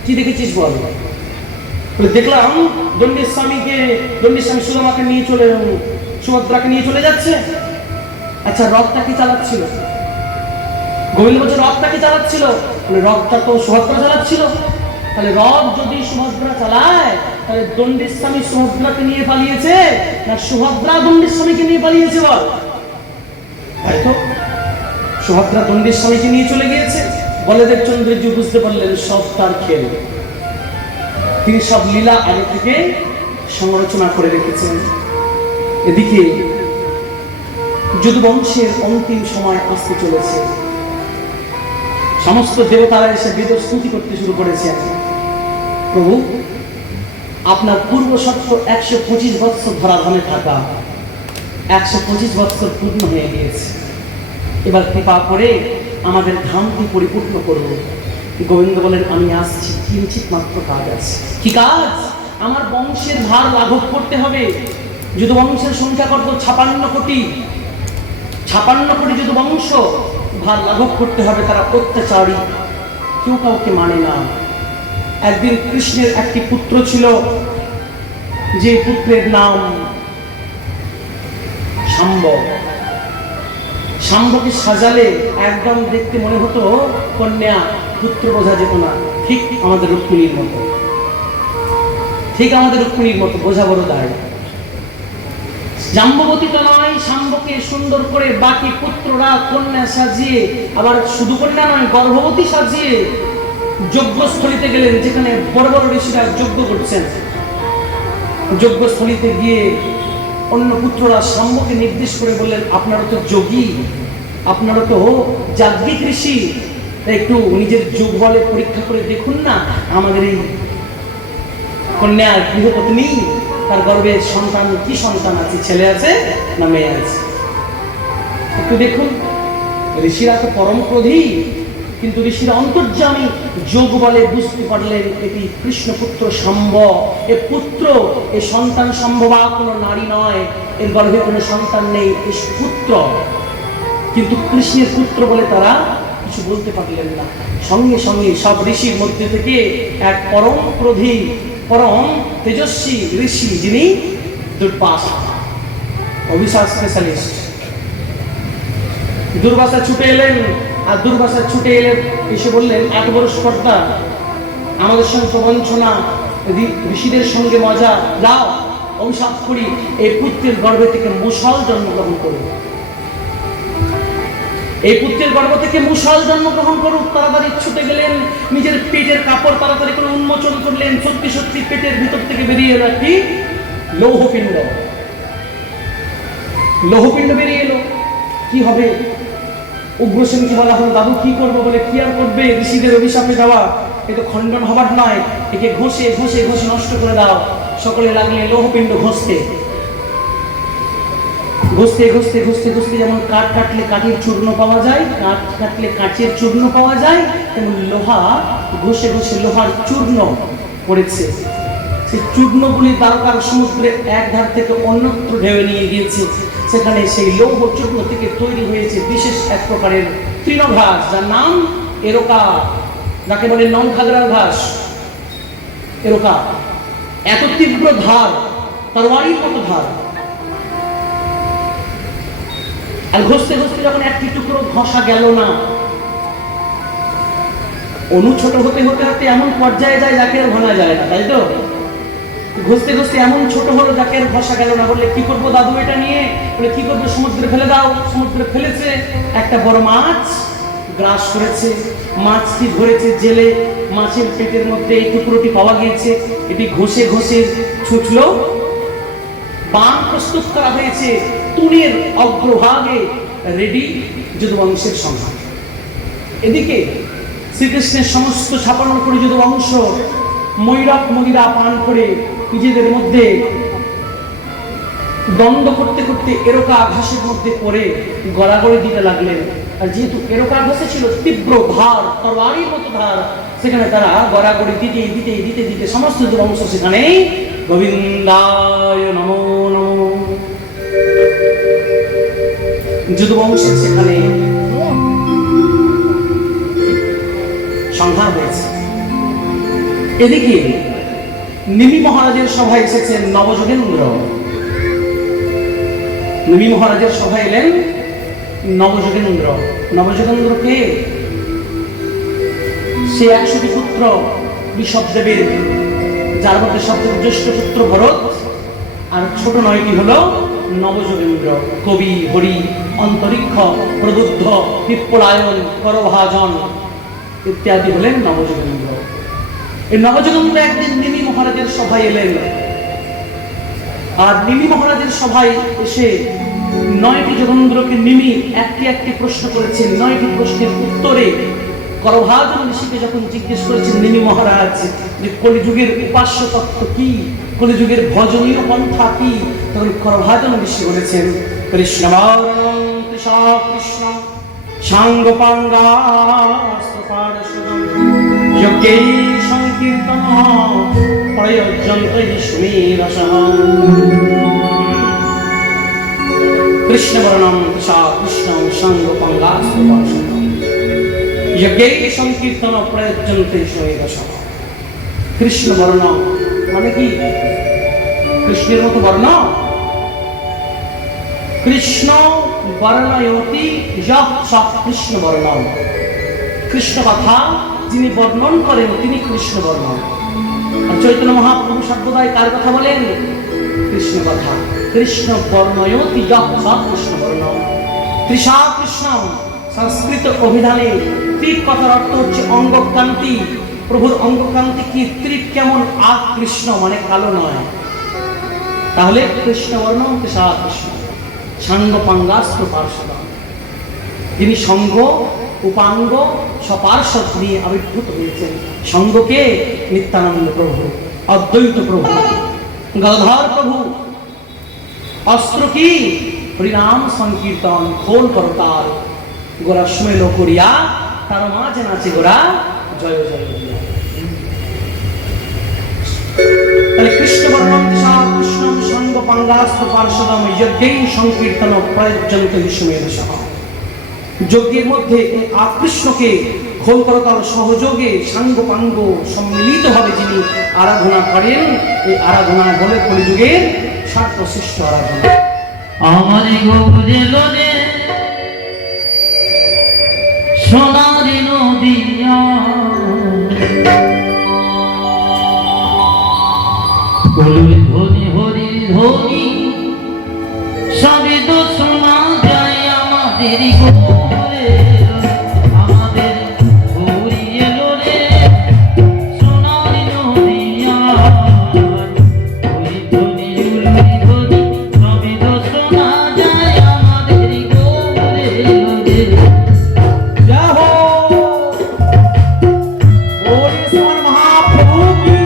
কি দেখেছিস বল। দেখলাম দণ্ডের স্বামী সুদামাকে নিয়ে চলে, সুভদ্রাকে নিয়ে চলে যাচ্ছে। আচ্ছা, রথটা কি চালাচ্ছিল? গোবিন্দ বলছে, রথটা কি চালাচ্ছিল? রথটা তো সুভদ্রা চালাচ্ছিল। তাহলে রথ যদি সুভদ্রা চালায়, তাহলে দণ্ডের স্বামী সুভদ্রাকে নিয়ে পালিয়েছে না সুভদ্রা দণ্ডের স্বামীকে নিয়ে পালিয়েছে? বল। তাই তো, সুভদ্রা দণ্ডের স্বামীকে নিয়ে চলে গিয়েছে। বলদেব চন্দ্রজি বুঝতে পারলেন সব তার খেল। তিনি সব লীলা আগে থেকে সংরচনা করে রেখেছেন। এদিকে যদুবংশের অন্তিম সময় আসতে চলেছে। সমস্ত দেবতারা এসে বেদ স্তুতি করতে শুরু করেছেন। প্রভু, আপনার পূর্ব সত্য 125 বৎসর ধরাধামে থাকা 125 বৎসর পূর্ণ হয়ে গিয়েছে। এবার কৃপা করে আমাদের ধামটি পরিপূর্ণ করব। গোবিন্দ বলেন, আমি আসছি, কিঞ্চিত মাত্র কাজ আছে। কি কাজ? আমার বংশের ভার লাঘব করতে হবে। যদুবংশের সংখ্যা কত? 56 কোটি। 56 কোটি যদুবংশ, ভার লাঘব করতে হবে। তারা অত্যাচারী, কেউ কাউকে মানে না। একদিন কৃষ্ণের একটি পুত্র ছিল, যে পুত্রের নাম শাম্ব। শাম্বকে সাজালে একদম দেখতে মনে হতো কন্যা, পুত্র বোঝা যেত না। ঠিক আমাদের রুক্মিণীর মতো, ঠিক আমাদের রুক্মিণীর মতো, বোঝা বড় দায়। জাম্ববতী তো নয়, শাম্বকে সুন্দর করে বাকি পুত্ররা কন্যা সাজিয়ে, আবার শুধু কন্যা নয়, গর্ভবতী সাজিয়ে যজ্ঞস্থলিতে গেলেন, যেখানে বড় বড় ঋষিরা যজ্ঞ করছেন। যজ্ঞস্থলিতে গিয়ে অন্য পুত্ররা শাম্বকে নির্দেশ করে বললেন, আপনারা তো যোগী, আপনারা তো যাজ্ঞিক ঋষি, একটু নিজের যোগ বলে পরীক্ষা করে দেখুন না, আমাদের এই কন্যা গৃহপত্নী, তার গর্ভে সন্তান, কি সন্তান আছে, ছেলে আছে না মেয়ে আছে, একটু দেখুন। ঋষিরা তো পরম ক্রোধী, কিন্তু ঋষিরা অন্তর্যামী, যোগ বলে বুঝতে পারলেন এটি কৃষ্ণপুত্র শাম্ব। এ পুত্র, এ সন্তান সম্ভবা কোনো নারী নয়, এর গর্ভে কোনো সন্তান নেই, এ পুত্র। কিন্তু কৃষ্ণের পুত্র বলে তারা কিছু বলতে পারলেন না। সঙ্গে সঙ্গে সব ঋষির মধ্যে থেকে এক পরম ক্রোধী, পরম তেজস্বী ঋষি, যিনি দুর্বাসা, অভিশাপ স্পেশালিস্ট, দুর্বাসা ছুটে এলেন। আর দুর্বাসা ছুটে এলেন, এসে বললেন, 8 বছর কর্তা, আমাদের সঙ্গে প্রবঞ্চনা, ঋষিদের সঙ্গে মজা, দাও অভিশাপ করি, এই পুত্রের গর্ভে থেকে মুষল জন্মগ্রহণ করুন, এই পুত্রের গর্ভ থেকে মুষল জন্মগ্রহণ করুক। তাড়াতাড়ি ছুটে গেলেন, নিজের পেটের কাপড় তাড়াতাড়ি করে উন্মোচন করলেন। সত্যি সত্যি পেটের ভিতর থেকে বেরিয়ে এলো একটি লৌহপিণ্ড। লৌহপিণ্ড বেরিয়ে এলো। কি হবে? উগ্রসেনকে বলা হলো, দাদু কি করবো? বলে, কি আর করবে, ঋষিদের অভিশাপে দেওয়া, এ তো খণ্ডন হবার নয়, একে ঘষে ঘষে ঘষে নষ্ট করে দাও। সকলে লাগলে লৌহপিণ্ড ঘষতে ঘষতে ঘষতে ঘষতে ঘষতে, যেমন কাঠ কাটলে কাঠের চূর্ণ পাওয়া যায়, কাঠ কাটলে কাঠের চূর্ণ পাওয়া যায়, তেমন লোহা ঘষে ঘষে লোহার চূর্ণ পড়েছে। সেই চূর্ণগুলি দ্বারকার সমুদ্রে এক ধার থেকে অন্যত্র ঢেউয়ে নিয়ে গিয়েছে। সেখানে সেই লৌহ চূর্ণ থেকে তৈরি হয়েছে বিশেষ এক প্রকারের তৃণঘাস, যার নাম এরোকা, যাকে বলে নলখাগড়ার ঘাস। এরোকা এত তীব্র ধার, তরবারির মতো ধার। আর ঘষতে ঘষতে যখন একটি টুকরো ঘষা গেল না, অনু ছোট হতে হতে হতে এমন পর্যায়ে যায় যাকে আর ভাঙা যায় না, তাই তো? ঘষতে ঘষতে এমন ছোট হলো যাকে আর ঘষা গেল না। বললে কি করবো দাদু এটা নিয়ে? বলে কি করবো, সমুদ্রে ফেলে দাও। সমুদ্রে ফেলেছে, একটা বড় মাছ গ্রাস করেছে। মাছটি ধরেছে জেলে, মাছের পেটের মধ্যে এই টুকরোটি পাওয়া গিয়েছে। এটি ঘষে ঘষে ছুটলো, বান প্রস্তুত করা হয়েছে তুণের অগ্রভাগে, রেডি যদুবংশের সংহার। এদিকে শ্রীকৃষ্ণের সমস্ত 56 কোটি যদুবংশ ময়ূরক মদিরা পান করে নিজেদের মধ্যে দ্বন্দ্ব করতে করতে এরকা আঘাসের মধ্যে পড়ে গড়াগড়ি দিতে লাগলেন। আর যেহেতু এরকা আঘাসে ছিল তীব্র ধার, তরবারির মতো ধার, সেখানে তারা গড়াগড়ি দিতে দিতে দিতে দিতে সমস্ত যদুবংশ সেখানে গোবিন্দায় নমো নমো যদুবংশের সেখানে সংহার হয়েছে। এদিকে নিমি মহারাজের সভায় এসেছেন নবযোগেন্দ্র। নিমি মহারাজের সভায় এলেন নবযোগেন্দ্র। নবযোগেন্দ্র কে? সে 100টি পুত্র ঋষভদেবের, যার মধ্যে সবচেয়ে জ্যেষ্ঠ পুত্র ভরত, আর ছোট 9টি হলো নবযোগেন্দ্র। কবি, হরি, অন্তরিক্ষ, প্রবুদ্ধ, পিপ্পলায়ন, করভাজন ইত্যাদি হলেন নবযোগেন্দ্র। এই নবযোগেন্দ্র একদিন নিমি মহারাজের সভায় এলেন। আর নিমি মহারাজের সভায় এসে 9টি যোগেন্দ্রকে নিমি একটি একটি প্রশ্ন করেছেন। 9টি প্রশ্নের উত্তরে করভাজন ঋষিকে যখন জিজ্ঞেস করেছেন নিমি মহারাজ যে কলিযুগের উপাস্য তত্ত্ব কি, কলিযুগের ভজনীয় পন্থা কি, তখন করভাজন ঋষি বলেছেন কৃষ্ণবর্ণং কৃষ্ণ কৃষ্ণ সাঙ্গপাঙ্গাস্ত্রপাদশদম যজ্ঞৈ সংকীর্তন প্রয়োজন্তৈ সুমেরসঃ। কৃষ্ণবর্ণং কৃষ্ণ সাঙ্গপাঙ্গাস্ত্রপাদশদম যজ্ঞৈ সংকীর্তন প্রয়োজন্তৈ সুমেরসঃ। কৃষ্ণ বর্ণ মানে কি? কৃষ্ণের মতো বর্ণ। কৃষ্ণ বর্ণয়তি যঃ সঃ কৃষ্ণ বর্ণ। কৃষ্ণ কথা যিনি বর্ণন করেন তিনি কৃষ্ণ বর্ণ। আর চৈতন্য মহাপ্রভু সর্বদাই কার কথা বলেন? কৃষ্ণ কথা। কৃষ্ণ বর্ণয়তি যঃ সঃ কৃষ্ণ বর্ণ। তৃষা কৃষ্ণ সংস্কৃত অভিধানে ত্রিক কথার অর্থ হচ্ছে অঙ্গকান্তি। প্রভুর অঙ্গকান্তি কি? ত্রিক কেমন? কৃষ্ণ মানে কালো নয়। তাহলে কৃষ্ণবর্ণ তৃষা কৃষ্ণ সাঙ্গপাঙ্গাস্ত্র পার্শ্বদ, যিনি সঙ্গ উপাঙ্গ সপার্শ্বদ নিয়ে আবির্ভূত হয়েছেন। সঙ্গকে নিত্যানন্দ প্রভু, অদ্বৈত প্রভু, গদাধর প্রভু। অস্ত্র কি? হরিনাম সংকীর্তন। খোল করতাল গোরা স্মেল করিয়া তার মাঝে নাচে গোরা জয় জয়। তাহলে কৃষ্ণবর্ণং কৃষ্ণম সাঙ্গপাঙ্গাস্ত্র পার্শ্বদম যজ্ঞৈ সংকীর্তন প্রয়োজন্তৈ সুমেরসঃ। যজ্ঞের মধ্যে কৃষ্ণকে খোল করতাল সহযোগে সাঙ্গপাঙ্গ সম্মিলিতভাবে যিনি আরাধনা করেন, এই আরাধনা হলে কলিযুগের সর্বশ্রেষ্ঠ আরাধনা। আমার গৌরে লোরে সোনারি নদিয়া বলুন ধনি হরি ধনি সবে তো শোনা যায় আমাদের গৌরে। আমাদের গৌরী এলো রে সোনারি নদিয়া ধনি ধনি সবে তো শোনা যায় আমাদের গৌরে এলো রে। জয় হো গৌরীশ্বর মহাপ্রভু কি।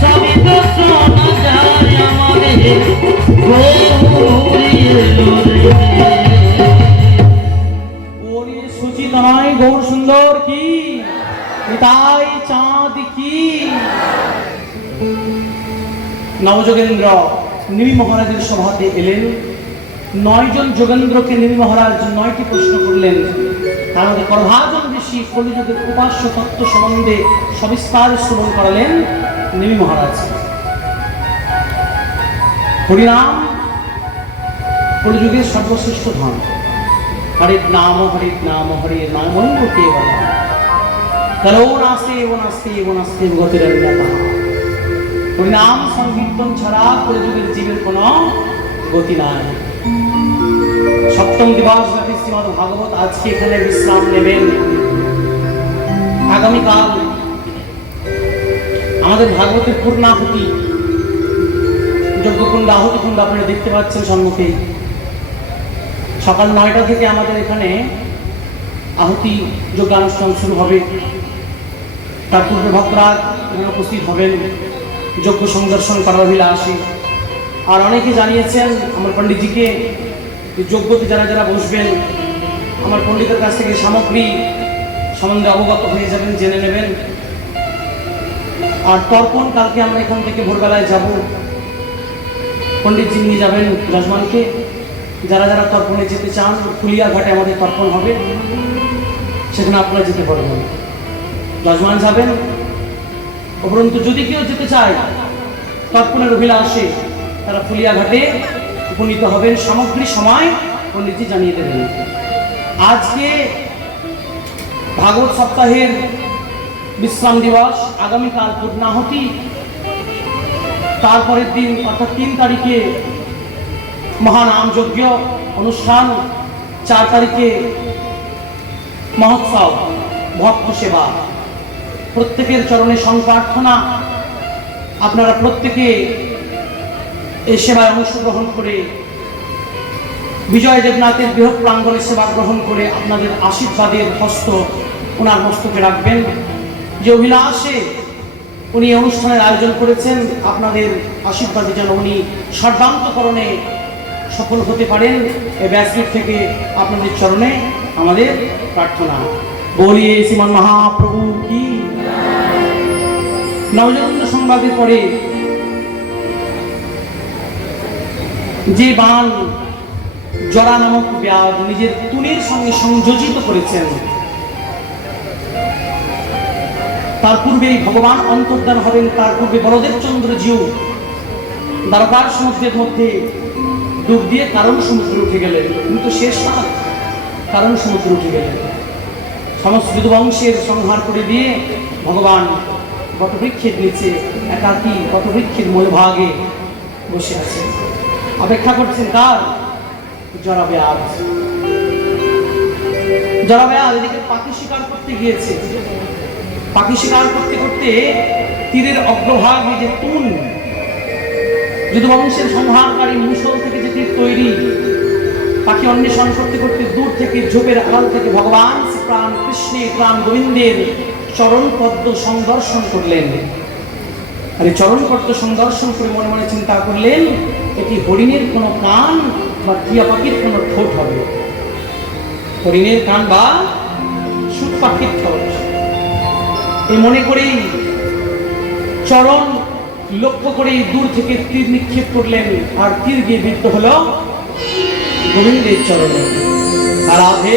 সবই তো শোনা যায় আমাদের গৌরী এলো রে। ওরে সুচিতময় গৌর সুন্দর কি, নিতাই চাঁদ কি। নবযোগেন্দ্র নিমি মহারাজের সভাতে এলেন। 9 জন যোগেন্দ্রকে নিমি মহারাজ 9টি প্রশ্ন করলেন। তার মধ্যে করভাজন ঋষি কলিযুগের উপাস্য তত্ত্ব সম্বন্ধে সবিস্তার শ্রবণ করালেন নিমি মহারাজ। হরিনাম কলিযুগের সর্বশ্রেষ্ঠ ধন। হরির নাম হরির নাম কেবল কালো নাস্তে ও নাস্তে ও নাস্তে গতিরন্যতা। হরিনাম সংকীর্তন ছাড়া কলিযুগের জীবের কোনো গতি নাই। সপ্তম দিবস ব্যাপী শ্রীমদ্ ভাগবত আজকে এখানে বিশ্রাম নেবেন। আগামীকাল আমাদের ভাগবতের পূর্ণাহুতি যজ্ঞকুণ্ড আহুতি কুণ্ড আপনারা দেখতে পাচ্ছেন সম্মুখে। সকাল 9টা থেকে আমাদের এখানে আহুতি যজ্ঞানুষ্ঠান শুরু হবে। তার পূর্বে ভক্তরা এখানে উপস্থিত হবেন যজ্ঞ সংদর্শন করার অভিলাষী। আর অনেকে জানিয়েছেন আমার পণ্ডিতজিকে যে যজ্ঞতে যারা যারা বসবেন আমার পণ্ডিতের কাছ থেকে সামগ্রী সম্বন্ধে অবগত হয়ে যাবেন, জেনে নেবেন। আর তর্পণ কালকে আমরা এখান থেকে ভোরবেলায় যাব। পণ্ডিতজি নিয়ে যাবেন যজমানকে। যারা যারা তর্পণে যেতে চান ফুলিয়া ঘাটে আমাদের তর্পণ হবে, সেখানে আপনারা যেতে পারবেন। যজমান যাবেন। উপরন্তু যদি কেউ যেতে চায় তর্পণের অভিলাষে তারা ফুলিয়া ঘাটে উপনীত হবেন। সামগ্রী সময় পণ্ডিতজি জানিয়ে দেবেন। আজকে ভাগবত সপ্তাহের বিশ্রাম দিবস, আগামীকাল পূর্ণাহুতি, তারপরের দিন অর্থাৎ 3 তারিখে মহানাম যজ্ঞ অনুষ্ঠান, 4 তারিখে মহোৎসব ভক্ত সেবা। প্রত্যেকের চরণে সংপ্রার্থনা আপনারা প্রত্যেকে এই সেবায় অংশগ্রহণ করে বিজয় দেবনাথের বৃহৎ প্রাঙ্গণে সেবা গ্রহণ করে আপনাদের আশীর্বাদের হস্ত ওনার মস্তকে রাখবেন। যে অভিলাষে উনি অনুষ্ঠানের আয়োজন করেছেন, আপনাদের আশীর্বাদে যেন উনি সর্বান্তকরণে সফল হতে পারেন, এই ব্যাসপীঠ থেকে আপনাদের চরণে আমাদের প্রার্থনা। বলিয়ে শ্রীমান মহাপ্রভু কি। নবযোগেন্দ্র সংবাদের পরে যে বাণ জরা নামক ব্যাধ নিজের তুলির সঙ্গে সংযোজিত করেছেন, তার পূর্বেই ভগবান অন্তর্ধান হবেন। তার পূর্বে বলদেব চন্দ্র জিউ দ্বারকার সমুদ্রের মধ্যে ডুব দিয়ে কারণ সমুদ্রে উঠে গেলেন, কিন্তু শেষ না, কারণ সমুদ্রে উঠে গেলেন। সমস্ত যদুবংশের সংহার করে দিয়ে ভগবান বটবৃক্ষের নিচে একাকী বটবৃক্ষের মূলভাগে বসে আছেন, অপেক্ষা করছেন কার? জরাব্যাধ। জরাব্যাধ এদিকে পাখি শিকার করতে গিয়েছে। পাখি শিকার করতে করতে তীরের অগ্রভাগে যে তুন, যদুবংশের সংহারকারী মুসল থেকে যে তীর তৈরি, পাখি অন্বেষণ করতে করতে দূর থেকে ঝোপের আড়াল থেকে ভগবান প্রাণ কৃষ্ণের প্রাণ গোবিন্দের চরণ পদ্ম সংদর্শন করলেন। আর এই চরণ পদ্ম সংদর্শন করে মনে মনে চিন্তা করলেন, এটি হরিণের কোনো কান বা টিয়া পাখির কোনো ঠোঁট হবে। হরিণের কান বা সুখ পাখির ঠোঁট। এই মনে করেই চরণ লক্ষ্য করেই দূর থেকে তীর নিক্ষেপ করলেন, আর তীর গিয়ে বিদ্ধ হলো গোবিন্দের চরণে। রাধে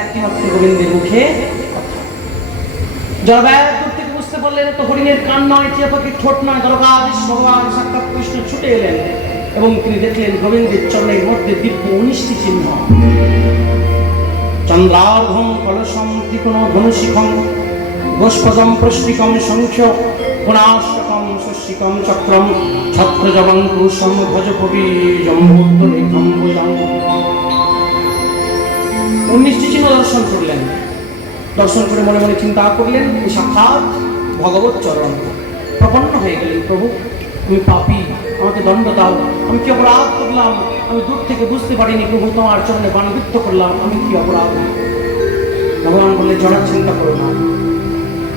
একটি মাত্র গোবিন্দের মুখে। জরাব্যাধ দূর থেকে বুঝতে পারলেন তো হরিণের কান নয়, টিয়া পাখির ঠোঁট নয়। দ্বারকাধীশ ভগবান সাক্ষাৎ কৃষ্ণ ছুটে এলেন এবং তিনি দেখলেন গোবিন্দের চরণের মধ্যে দিব্য 19টি চিহ্ন। চন্দ্রার্ধম কলসম ত্রিকোণ ধনুশিখম গোষ্পদম প্রষ্টিকম সংখ্য গুণাষ্টকম শশিকম চক্রম ছত্রজবং পুরুষম ধ্বজ কবি জম্বুদ্দলেখম ভুজং। 19টি চিহ্ন দর্শন করলেন। দর্শন করে মনে মনে চিন্তা করলেন, এই সাক্ষাৎ ভগবত চরণ। প্রপন্ন হয়ে গেলেন, প্রভু আমি পাপী, আমাকে দণ্ড দাও। আমি কি অপরাধ করলাম? আমি দূর থেকে বুঝতে পারিনি প্রভু, তোমার চরণে বাণবিদ্ধ করলাম, আমি কি অপরাধ? ভগবান বললে, জড়ার চিন্তা করো না,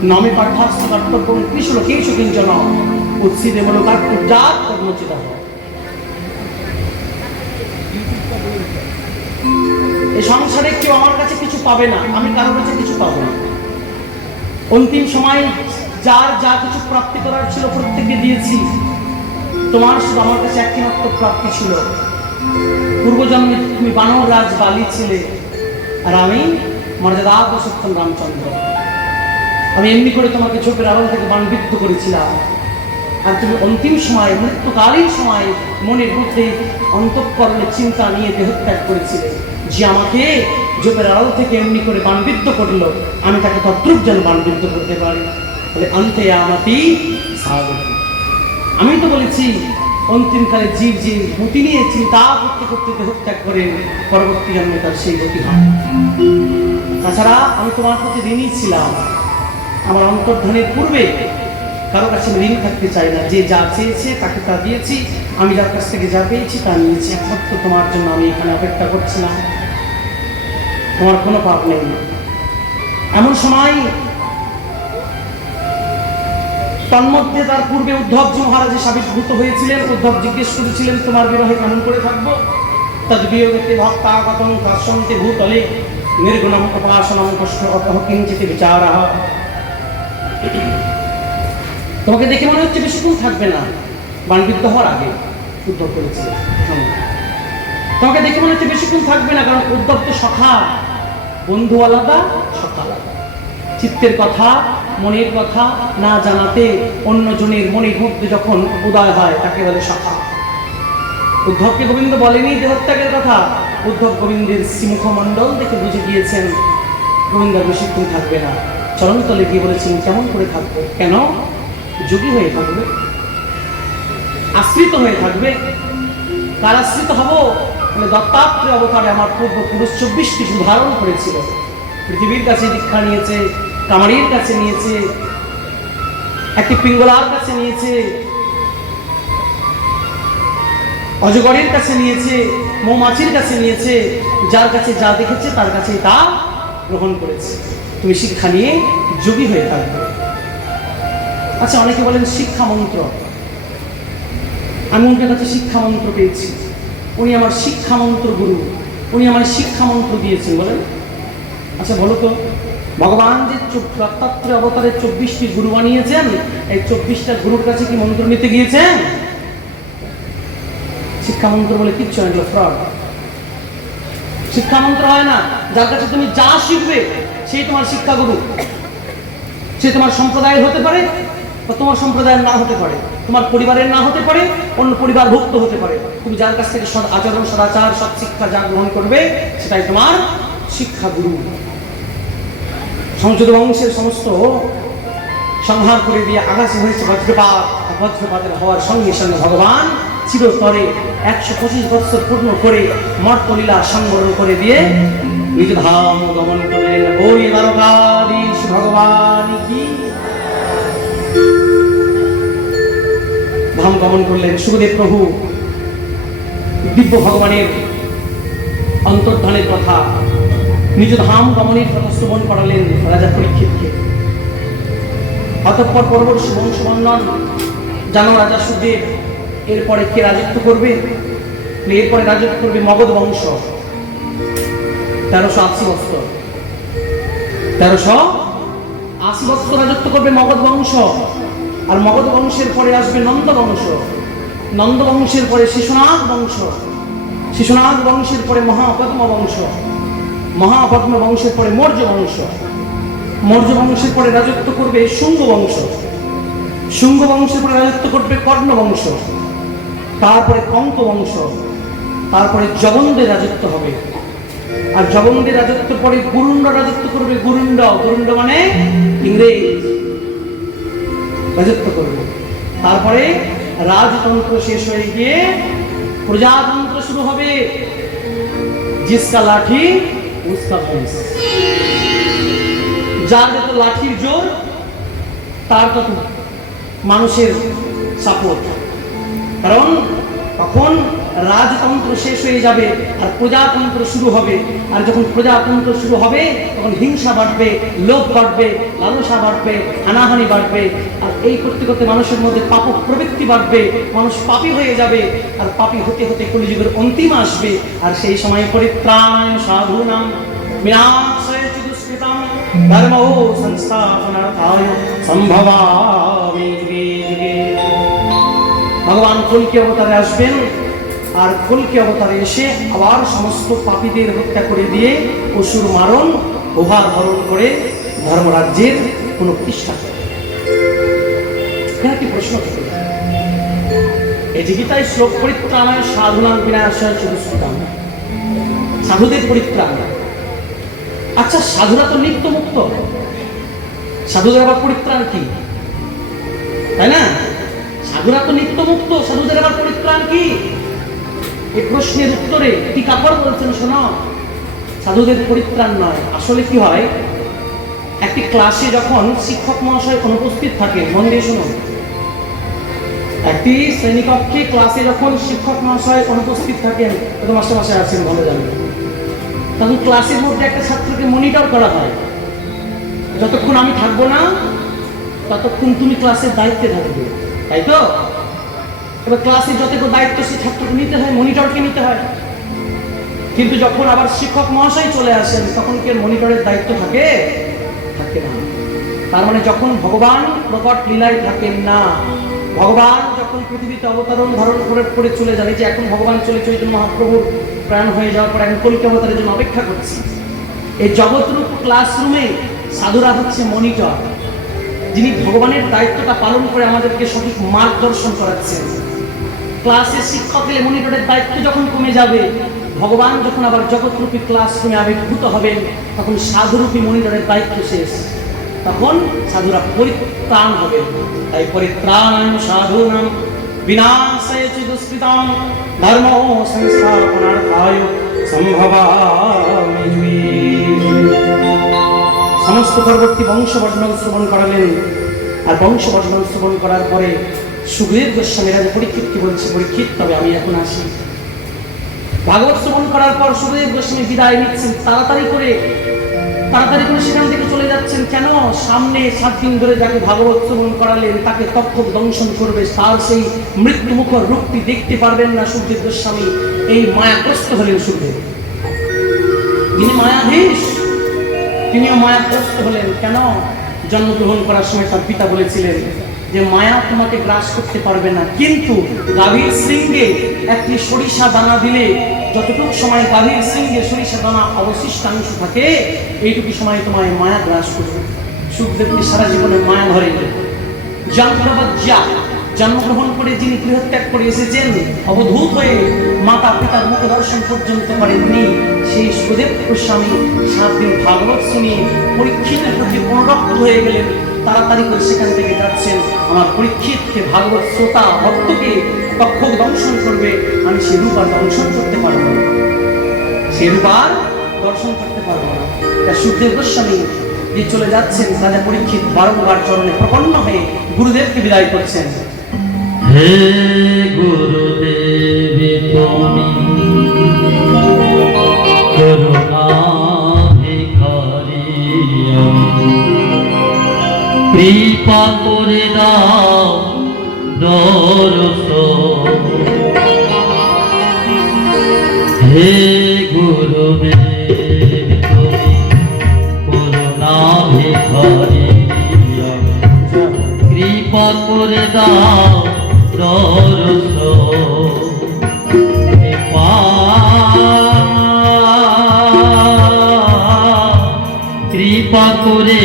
নমে পাঠাস্ত কর্তব্য কৃষ্ণকেশু কিঞ্চন উৎসিদে মনোকার পূজাত কর্মচিত। এই সংসারে কেউ আমার কাছে কিছু পাবে না, আমি কারোর কাছে কিছু পাবো না। অন্তিম সময় যার যা কিছু প্রাপ্তি করার ছিল প্রত্যেককে দিয়েছি। তোমার শুধু আমার কাছে একটি মাত্র প্রাপ্তি ছিল, পূর্বজন্মে তুমি বানর রাজ বালি ছিলে, আর আমি মর্যাদা পুরুষোত্তম রামচন্দ্র। আমি এমনি করে তোমাকে চোখের আড়াল থেকে বাণবিদ্ধ করেছিলাম, আর তুমি অন্তিম সময় মৃত্যুকালীন সময় মনের মধ্যে অন্তঃকরণে চিন্তা নিয়ে দেহত্যাগ করেছিলে। যে আমাকে চোখের আড়াল থেকে এমনি করে বাণবিদ্ধ করলো, আমি তাকে তদ্রুপ যেন বাণবিদ্ধ করতে পারি। বলে আন্তে আমাতি স্বাগত। আমি তো বলেছি অন্তিমকালে জীব যে গতি নিয়ে চিন্তা করতে করতে দেহত্যাগ করে পরবর্তী জন্মে তার সেই গতি হয়। তাছাড়া আমি তোমার প্রতি ঋণী ছিলাম। আমার অন্তর্ধানের পূর্বে কারো কাছে আমি ঋণ থাকতে চাই না। যে যা চেয়েছে তাকে তা দিয়েছি, আমি যার কাছ থেকে যা পেয়েছি তা নিয়েছি। একমাত্র তোমার জন্য আমি এখানে অপেক্ষা করছিলাম, তোমার কোনো পাপ নেই। এমন সময় তন্মধ্যে তার পূর্বে উদ্ধবজি মহারাজের আবির্ভূত হয়েছিলেন। উদ্ধব জিজ্ঞেস করেছিলেন তোমার বিরহে কেমন করে থাকবো? তদ বিয়োগেতে ভক্তাগতং কাশ্যন্তে ভূতলে নির্গুণম উপাসনম কষ্ট অপহ কিঞ্চিত বিচারঃ। তোমাকে দেখে মনে হচ্ছে বেশিক্ষণ থাকবে না। বাণবিদ্ধ হওয়ার আগে উদ্ধব করেছিলেন, তোমাকে দেখে মনে হচ্ছে বেশিক্ষণ থাকবে না, কারণ উদ্ধব তো সখা, বন্ধু আলাদা সখা আলাদা। চিত্তের কথা মনের কথা না জানাতে অন্যজনের মনের মধ্যে যখন উদয় হয় তাকে বলে সখা। উদ্ধবকে গোবিন্দ বলেনি দেহত্যাগের কথা, উদ্ধব গোবিন্দের শ্রীমুখমণ্ডল দেখে বুঝে গিয়েছেন গোবিন্দ বেশিক্ষণ থাকবে না। চরণতলে গিয়ে বলেছেন কেমন করে থাকবে? কেন? যোগী হয়ে থাকবে, আশ্রিত হয়ে থাকবে। কার আশ্রিত হব? দত্তাত্রেয় অবতারে আমার পূর্বপুরুষ 24টি ধারণ করেছিল। পৃথিবীর কাছে দীক্ষা নিয়েছে, কামারির কাছে নিয়েছে, একটি পিঙ্গলার কাছে নিয়েছে, অজগরের কাছে নিয়েছে, মৌমাছির কাছে নিয়েছে। যার কাছে যা দেখেছে তার কাছে তা গ্রহণ করেছে। তুমি শিক্ষা নিয়ে যোগী হয়ে থাকবে। আচ্ছা, অনেকে বলেন শিক্ষা মন্ত্র। আমি ওনার কাছে শিক্ষা মন্ত্র পেয়েছি, উনি আমার শিক্ষা মন্ত্র গুরু, উনি আমার শিক্ষা মন্ত্র দিয়েছেন। বলেন আচ্ছা বলো তো, ভগবান যে দত্তাত্রেয় অবতারের 24টি গুরু বানিয়েছেন, এই 24টা গুরুর কাছে কি মন্ত্র নিতে গিয়েছেন? শিক্ষা মন্ত্র বলে কিচ্ছু হয় না, ফ্রড। শিক্ষা মন্ত্র হয় না। যার কাছে তুমি যা শিখবে সেই তোমার শিক্ষা গুরু। সে তোমার সম্প্রদায়ের হতে পারে বা তোমার সম্প্রদায়ের না হতে পারে, তোমার পরিবারের না হতে পারে, অন্য পরিবার ভুক্ত হতে পারে। তুমি যার কাছ থেকে সৎ আচরণ, সদাচার, সৎ শিক্ষা যা গ্রহণ করবে সেটাই তোমার শিক্ষা গুরু। সংযুত বংশের সমস্ত সংহার করে দিয়ে আকাশে হয়েছে বজ্রপাত। বজ্রপাতের হওয়ার সঙ্গে সঙ্গে ভগবান চিরতরে 125 বৎসর পূর্ণ করে মর্তলীলা সংবরণ করে দিয়ে নিজ ধাম গমন করলেন। ওই দ্বারকাধীশ ভগবান কি ধাম গমন করলেন। সুখদেব প্রভু দিব্য ভগবানের অন্তর্ধানের কথা, নিজ ধাম গমনের কথা শ্রবণ করালেন রাজা পরীক্ষিতকে। অতঃপর পরবর্তী বংশবর্ণন জানো রাজা সুখদেব। এরপরে কে রাজত্ব করবে? এরপরে রাজত্ব করবে মগধ বংশ। 1380 বৎসর, 1380 বৎসর রাজত্ব করবে মগধ বংশ। আর মগধ বংশের পরে আসবে নন্দ বংশ, নন্দ বংশের পরে শিশুনাগ বংশ, শিশুনাগ বংশের পরে মহাপদ্ম বংশ, মহাপদ্ম বংশের পরে মৌর্য বংশ, মৌর্য বংশের পরে রাজত্ব করবে শুঙ্গ বংশ, শুঙ্গ বংশের পরে রাজত্ব করবে কর্ণ বংশ, তারপরে কঙ্ক বংশ, তারপরে জগন্দের রাজত্ব হবে। আর জগন্দের রাজত্ব পরে গুরুণ্ড রাজত্ব করবে। গুরুণ্ড, গুরুণ্ড মানে ইংরেজ রাজত্ব করবে। তারপরে রাজতন্ত্র শেষ হয়ে গিয়ে প্রজাতন্ত্র শুরু হবে। জিসকা লাঠি উসকা ভৈঁস। যার যত লাঠির জোর তার তত মানুষের সাপোর্ট। কারণ তখন রাজতন্ত্র শেষ হয়ে যাবে আর প্রজাতন্ত্র শুরু হবে। আর যখন প্রজাতন্ত্র শুরু হবে তখন হিংসা বাড়বে, লোভ বাড়বে, লালসা বাড়বে, হানাহানি বাড়বে। আর এই করতে করতে মানুষের মধ্যে পাপ প্রবৃত্তি বাড়বে, মানুষ পাপী হয়ে যাবে। আর পাপী হতে হতে কলিযুগের অন্তিম আসবে। আর সেই সময় পরিত্রাণায় সাধূনাং বিনাশায় চ দুষ্কৃতাং ধর্মো সংস্থাপনার্থায় সম্ভবামি যুগে যুগে। ভগবান কল্কি অবতারে আসবেন আর কল্কি অবতারে এসে আবার সমস্ত পাপীদের হত্যা করে দিয়ে অসুর মারণ উহার হরণ করে ধর্মরাজ্যের পুনঃপ্রতিষ্ঠা করে। এখানে কি প্রশ্ন থাকে? এটি কি তাই শ্লোক পরিত্রাণায় সাধুনাং বিনাশায় চ দুষ্কৃতাং, সাধুদের পরিত্রাণ? আচ্ছা, সাধুরা তো নিত্য মুক্ত, সাধুদের আবার পরিত্রাণ কি? তাই না? সাধুরা তো নিত্য মুক্ত, সাধুদের আবার পরিত্রাণ কি? এই প্রশ্নের উত্তরে টিকাকর বলছেন, শোনো, সাধুদের পরিত্রাণ নয়। আসলে কি হয়, একটি ক্লাসে যখন শিক্ষক মহাশয় অনুপস্থিত থাকে, মন দিয়ে শুনুন, একটি শ্রেণীকক্ষে ক্লাসে যখন শিক্ষক মহাশয় অনুপস্থিত থাকেন, তো মাস্টারমশাই আছেন ভালো জানেন, তখন ক্লাসের মধ্যে একটা ছাত্রকে মনিটর করা হয়। যতক্ষণ আমি থাকবো না ততক্ষণ তুমি ক্লাসের দায়িত্বে থাকবে, তাই তো? এবার ক্লাসে যতটুকু দায়িত্ব সে ছাত্রকে নিতে হয়, মনিটরকে নিতে হয়। কিন্তু যখন আবার শিক্ষক মহাশয় চলে আসেন তখন কি মনিটরের দায়িত্ব থাকে? থাকে না। তার মানে যখন ভগবান প্রকট লীলায় থাকেন না, ভগবান যখন পৃথিবীতে অবতরণ ধারণ করে চলে যাবে, যে এখন ভগবান চলে চৈতন্য মহাপ্রভুর প্রাণ হয়ে যাওয়ার পর এখন কল্কি অবতারের জন্য অপেক্ষা করছি, এই জগৎরূপ ক্লাসরুমে সাধুরা হচ্ছে মনিটর, যিনি ভগবানের দায়িত্বটা পালন করে আমাদেরকে সঠিক মার্গদর্শন করাচ্ছেন। ক্লাসের শিক্ষক এলে মনিটরের দায়িত্ব যখন কমে যাবে, ভগবান যখন আবার জগৎরূপী ক্লাসরুমে আবির্ভূত হবেন, তখন সাধুরূপী মনিটরের দায়িত্ব শেষ, তখন সাধুরা পরিত্রাণ হবে। তাই পরিত্রাণায় সাধূনাং বিনাশায় চ দুষ্কৃতাং ধর্ম সংস্থাপনার্থায় সম্ভবামি যুগে। সমস্ত পরবর্তী বংশবর্ধন শ্রবণ করালেন। আর বংশবর্ধন শ্রবণ করার পরে সুখদেব গোস্বামী রাজা পরীক্ষিতকে বলছে, পরীক্ষিত তবে আমি এখন আসি। ভাগবত শ্রবণ করার পর সুখদেব গোস্বামী বিদায় নিচ্ছেন, তাড়াতাড়ি করে সেখান থেকে চলে যাচ্ছেন। কেন? সামনে 7 দিন ধরে যাকে ভাগবত শ্রবণ করালেন তাকে তক্ষক দংশন করবে, তার সেই মৃত্যুমুখর রূপটি দেখতে পারবেন না সুখদেব গোস্বামী। এই মায়াগ্রস্ত হলেন সুখদেব, যিনি মায়াধীশ, তিনিও মায়াগ্রস্ত হলেন। কেন? জন্মগ্রহণ করার সময় তার পিতা বলেছিলেন যে মায়া তোমাকে গ্রাস করতে পারবে না, কিন্তু গাভীর শৃঙ্গে একটি সরিষা দানা দিলে যতটুকু সময় গাভীর শৃঙ্গে সরিষা দানা অবশিষ্টাংশ থাকে, এইটুকু সময় তোমায় মায়া গ্রাস করবে। সুখদেবকে সারা জীবনে মায়া ধরে গেল। জন্মগ্রহণ করে যিনি গৃহত্যাগ করে এসেছেন, অবধূত হয়ে মাতা পিতার মুখ দর্শন পর্যন্ত করেননি, সেই সুখদেব গোস্বামী 7 দিন ভাগবত শুনিয়ে পরীক্ষিতের প্রতি অনুরক্ত হয়ে গেলেন। তাড়াতাড়ি করে সেখান থেকে যাচ্ছেন, আমার পরীক্ষিতকে ভাগবত শ্রোতা ভক্তকে তক্ষক দংশন করবে, আমি সে রূপ আর দংশন করতে পারবো না, সে রূপ আর দর্শন করতে পারবো না। তা সুখদেব গোস্বামী যে চলে যাচ্ছেন, রাজা পরীক্ষিত বারংবার চরণে প্রপন্ন হয়ে গুরুদেবকে বিদায় করছেন। হে গুরুদেব তুমি করুণা ভিখারি, কৃপা করে দাও দর্শন। হে গুরুদেব তুমি করুণা ভিখারি, কৃপা করে দাও দর্শন। কৃপা করে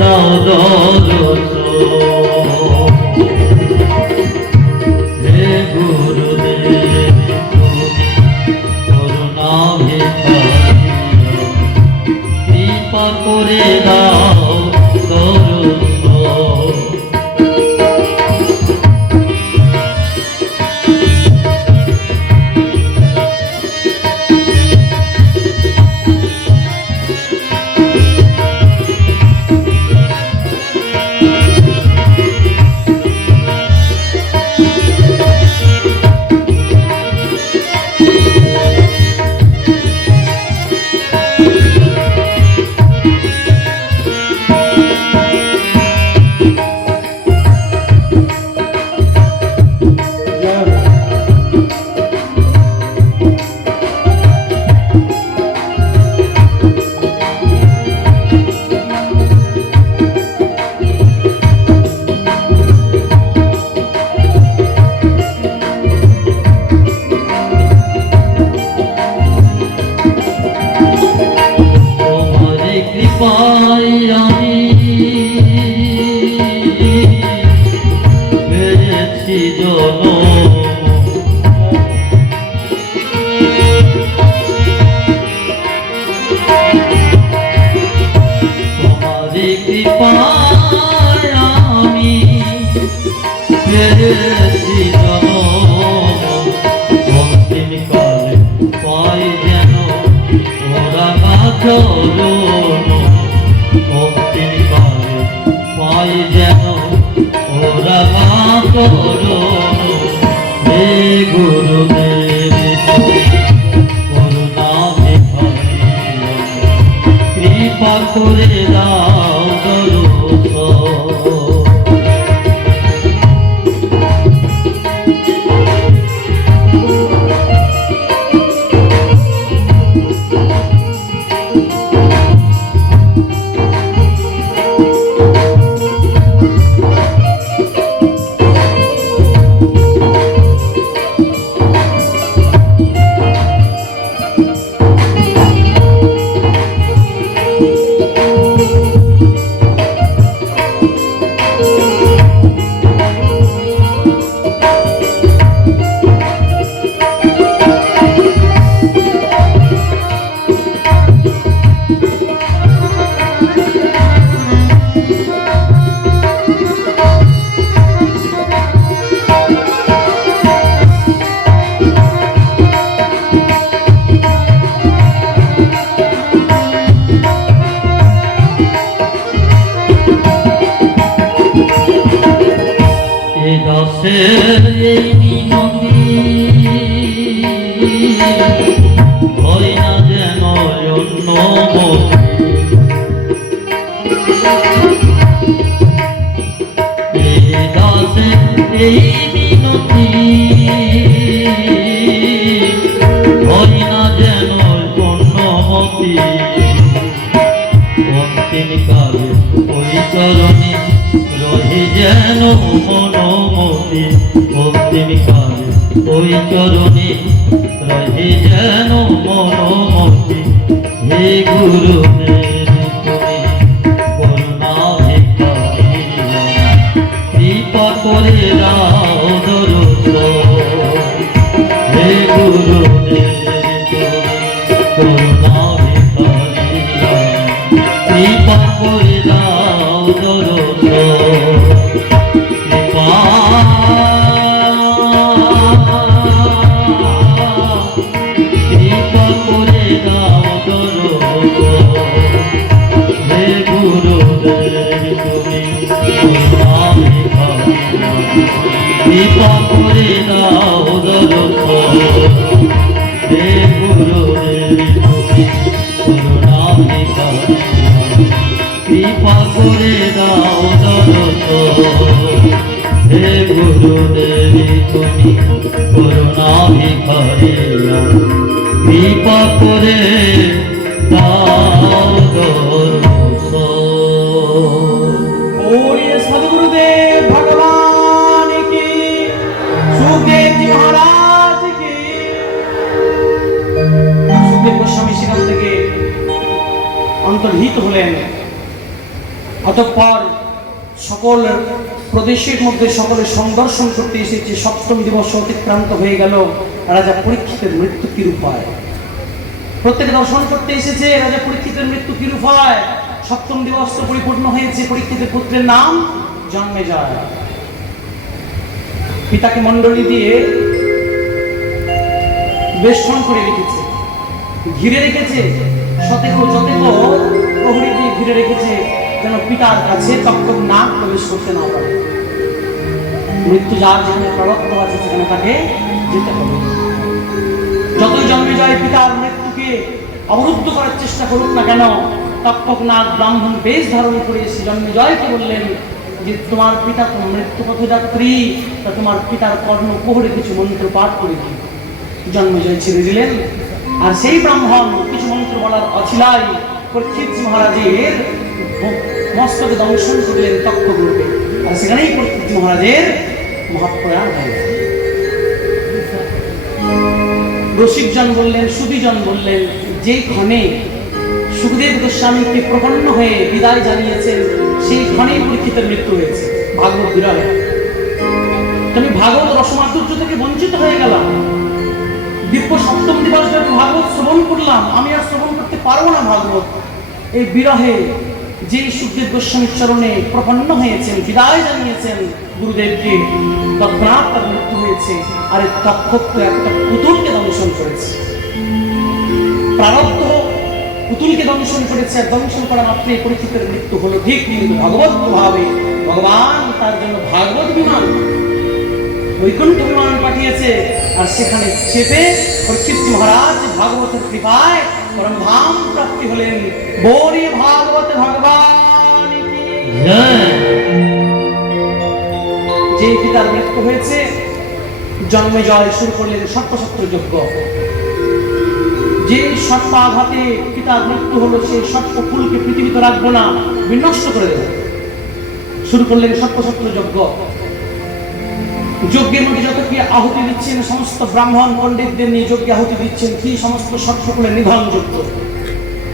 দাও দর্শন। হে গুরুদেব তুমি করুণা ভিখারি, কৃপা করে দাও দর্শন। পেয়েছি জনম অন্তিম কালে পাই যেন ওরা চরণ অন্তিম কালে পাই যেন ওরা চরণ হে গুরুদেব করুণা ভিখারি কৃপা করে দাও দর্শন। এই মিনতি হয় না যেন অন্য এই দাসে এই মিনতি হয় না যেন অন্যমতি অন্তিম কালে ওই চরণে রহি যেন মনোমতি অন্তিম কালে ওই চরণে রহি যেন মনোমতি হে গুরুদেব তুমি করুণা ভিখারি কৃপা করে দাও দর্শন। হে গুরুদেব তুমি করুণা ভিখারি কৃপা করে দাও দর্শন। কৃপা করে দাও দর্শন। হে গুরুদেব তুমি করুণা ভিখারি কৃপা করে দাও দর্শন। হে গুরুদেব তুমি করুণা ভিখারি কৃপা করে দাও দর্শন। হে গুরুদেব তুমি করুণা ভিখারি কৃপা করে দাও দর্শন। ওরে সদ্গুরুদেব ভগবান কি, সুখদেব জি মহারাজ কি। সুখদেব গোস্বামী সেখান থেকে অন্তর্হিত হলেন। অতঃপর সকল প্রদেশের মধ্যে সকলে সংদর্শন করতে এসেছে। সপ্তম দিবস অতিক্রান্ত হয়ে গেল। রাজা পরীক্ষিতের মৃত্যু কিরূপ হয় প্রত্যেকে দর্শন করতে এসেছে। রাজা পরীক্ষিতের মৃত্যু কিরূপ হয়। সপ্তম দিবস তো পরিপূর্ণ হয়েছে। পরীক্ষিতের পুত্রের নাম জন্মেজয়। পিতাকে মণ্ডলী দিয়ে বেষ্টন করে রেখেছে, ঘিরে রেখেছে। শতেক যতেক প্রহরী দিয়ে ঘিরে রেখেছে, যেন পিতার কাছে তক্ষক না প্রবেশ করতে না পারে। মৃত্যু যার যেখানে প্রবক্ত আছে সেখানে তাকে যেতে হবে। যতই জন্মেজয় পিতার মৃত্যুকে অবরুদ্ধ করার চেষ্টা করুক না কেন, তক্ষক নাগ ব্রাহ্মণ বেশ ধারণ করে এসে জন্মেজয়কে বললেন যে তোমার পিতা তো মৃত্যু পথযাত্রী, তা তোমার পিতার কর্ণ প্রহরে কিছু মন্ত্র পাঠ করে দিন। জন্মেজয় ছেড়ে দিলেন। আর সেই ব্রাহ্মণ কিছু মন্ত্র বলার অছিলাই পরীক্ষিত মহারাজের মস্তকে দংশন করলেন তক্ষক রূপে। আর সেখানেই পরীক্ষিত মহারাজের মহাপ্রয়াণ হয়ে গেল। রসিকজন বললেন, সুধীজন বললেন, যেই ক্ষণে সুখদেব গোস্বামীকে প্রপন্ন হয়ে বিদায় জানিয়েছেন সেই ক্ষণেই পরীক্ষিতের মৃত্যু হয়েছে ভাগবত বিরহে। আমি ভাগবত রসমাধুর্য থেকে বঞ্চিত হয়ে গেলাম। দিব্য সপ্তম দিবস ভাগবত শ্রবণ করলাম, আমি আর শ্রবণ করতে পারবো না ভাগবত। এই বিরহে যে সুখদেব গোস্বামীর চরণে প্রপন্ন হয়েছেন, বিদায় জানিয়েছেন গুরুদেবকে, তৎক্ষণাৎ তার মৃত্যু হয়েছে। আর এই তক্ষক তো একটা পুতুলকে দংশন করেছে। প্রারব্ধ পুতুলকে দংশন করেছে, আর দংশন করা মাত্রই পরীক্ষিতের মৃত্যু হলো ঠিক। কিন্তু ভগবত প্রভাবে ভগবান তার জন্য ভাগবত বিমান, বৈকুণ্ঠ বিমান পাঠিয়েছে। আর সেখানে চেপে পরীক্ষিত মহারাজ ভাগবতের কৃপায় পরম ধাম প্রাপ্তি হলেন। বলি ভাগবত ভগবান কি জয়। যে পিতার মৃত্যু হয়েছে, জন্মে জয় শুরু করলেন সর্পশস্ত্র যজ্ঞ। যে সর্পাঘাতে পিতার মৃত্যু হলো, সেই সর্প ফুলকে পৃথিবীতে রাখবো না, বিনষ্ট করে দেব। শুরু করলেন সর্পশস্ত্র যজ্ঞ। যজ্ঞের মধ্যে যত কি আহুতি দিচ্ছেন, সমস্ত ব্রাহ্মণ পণ্ডিতদের নিয়ে যজ্ঞে আহুতি দিচ্ছেন। কি সমস্ত সর্পফুলের নিধন যজ্ঞ,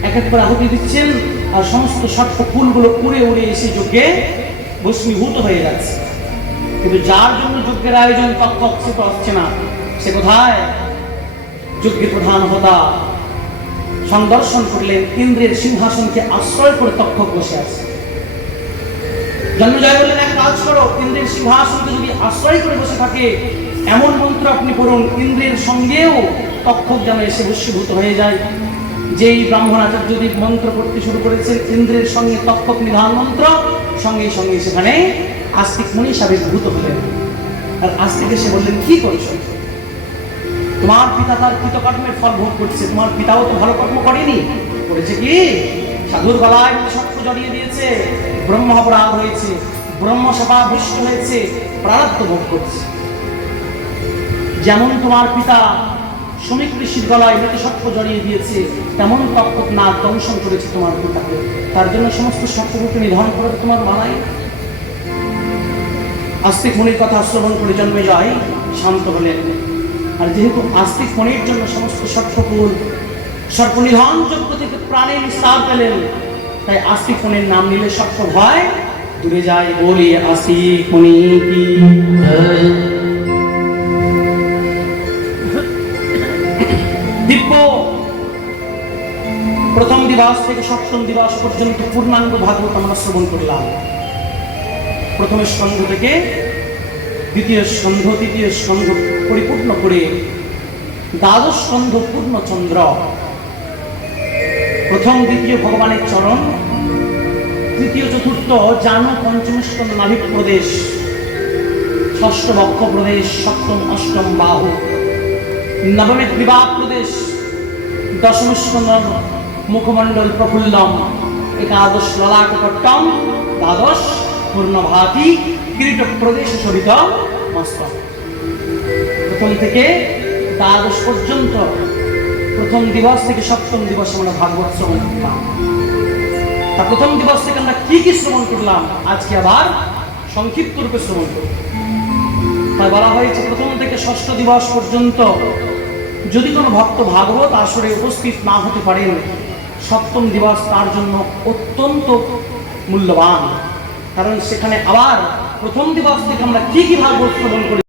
এক এক করে আহুতি দিচ্ছেন। আর সমস্ত সর্পফুলগুলো উড়ে উড়ে এসে যজ্ঞে ভস্মীভূত হয়ে যাচ্ছে। কিন্তু যার জন্য যজ্ঞের আয়োজন তৎপর, সে তো আসছে না। সে কোথায়? যজ্ঞের প্রধান হোতা সংদর্শন করলেন, ইন্দ্রের সিংহাসনকে আশ্রয় করে তক্ষক বসে আছে। জন্মজয় বললেন, এক কাজ করো, ইন্দ্রের সিংহাসনকে যদি আশ্রয় করে বসে থাকে, এমন মন্ত্র আপনি পড়ুন, ইন্দ্রের সঙ্গেও তক্ষক যেন এসে বশীভূত হয়ে যায়। যেই ব্রাহ্মণাচার্য যদি মন্ত্র পড়তে শুরু করেছেন, ইন্দ্রের সঙ্গে তক্ষক নিধান মন্ত্র, সঙ্গে সঙ্গে সেখানে আস্তিক মুনি আবির্ভূত হলেন। আর আস্তিক এসে বললেন, কি করছো? তোমার পিতা তার কৃতকর্মের ফল ভোগ করছে, তোমার পিতাও তো ভালো কর্ম করেনি। করেছে কি? সাধুর গলায় সত্য জড়িয়ে দিয়েছে, ব্রহ্ম অপরাধ হয়েছে, ব্রহ্মসভা ভ্রষ্ট হয়েছে, প্রারব্ধ ভোগ করছে। যেমন তোমার পিতা শ্রমিক ঋষির গলায় সত্য জড়িয়ে দিয়েছে, তেমন তক্ষক না দংশন করেছে তোমার পিতাকে। তার জন্য সমস্ত সত্যকে নিধন করে তোমার মানায়। আস্তিক মুনির কথা শ্রবণ করে জন্মেজয় শান্ত হলেন। আর যেহেতু আস্তিক মুনির জন্য সমস্ত সর্পকুল সর্পনিধন যজ্ঞ থেকে প্রাণে নিস্তার পেলেন, তাই আস্তিক মুনির নাম নিলে সর্প ভয় দূরে যায়। বলি আস্তিক মুনি কি জয়। দিব্য প্রথম দিবস থেকে সপ্তম দিবস পর্যন্ত পূর্ণাঙ্গ ভাগবত আমরা শ্রবণ করলাম। প্রথম স্কন্ধ থেকে দ্বিতীয় স্কন্ধ, তৃতীয় স্কন্ধ পরিপূর্ণ করে দ্বাদশ স্কন্ধ পূর্ণচন্দ্র। প্রথম দ্বিতীয় ভগবানের চরণ, তৃতীয় চতুর্থ জানু, পঞ্চম স্কন্ধ নাভিক প্রদেশ, ষষ্ঠ বক্ষ প্রদেশ, সপ্তম অষ্টম বাহু, নবমে গ্রীবা প্রদেশ, দশম স্কন্ধ মুখমণ্ডল প্রফুল্লম, একাদশ ললাটকট্টম, দ্বাদশ পূর্ণভাতি কিরীট প্রদেশ শোভিত মস্তক। প্রথম থেকে দ্বাদশ পর্যন্ত প্রথম দিবস থেকে সপ্তম দিবস আমরা ভাগবত শ্রবণ করলাম। তা প্রথম দিবস থেকে আমরা কি কি শ্রবণ করলাম, আজকে আবার সংক্ষিপ্ত রূপে শ্রবণ করব। তাই বলা হয়েছে প্রথম থেকে ষষ্ঠ দিবস পর্যন্ত যদি কোনো ভক্ত ভাগবত আসরে উপস্থিত না হতে পারেন, সপ্তম দিবস তার জন্য অত্যন্ত মূল্যবান। কারণ সেখানে আবার প্রথম দিবস থেকে আমরা কি কি ভাগবত শ্রবণ করি।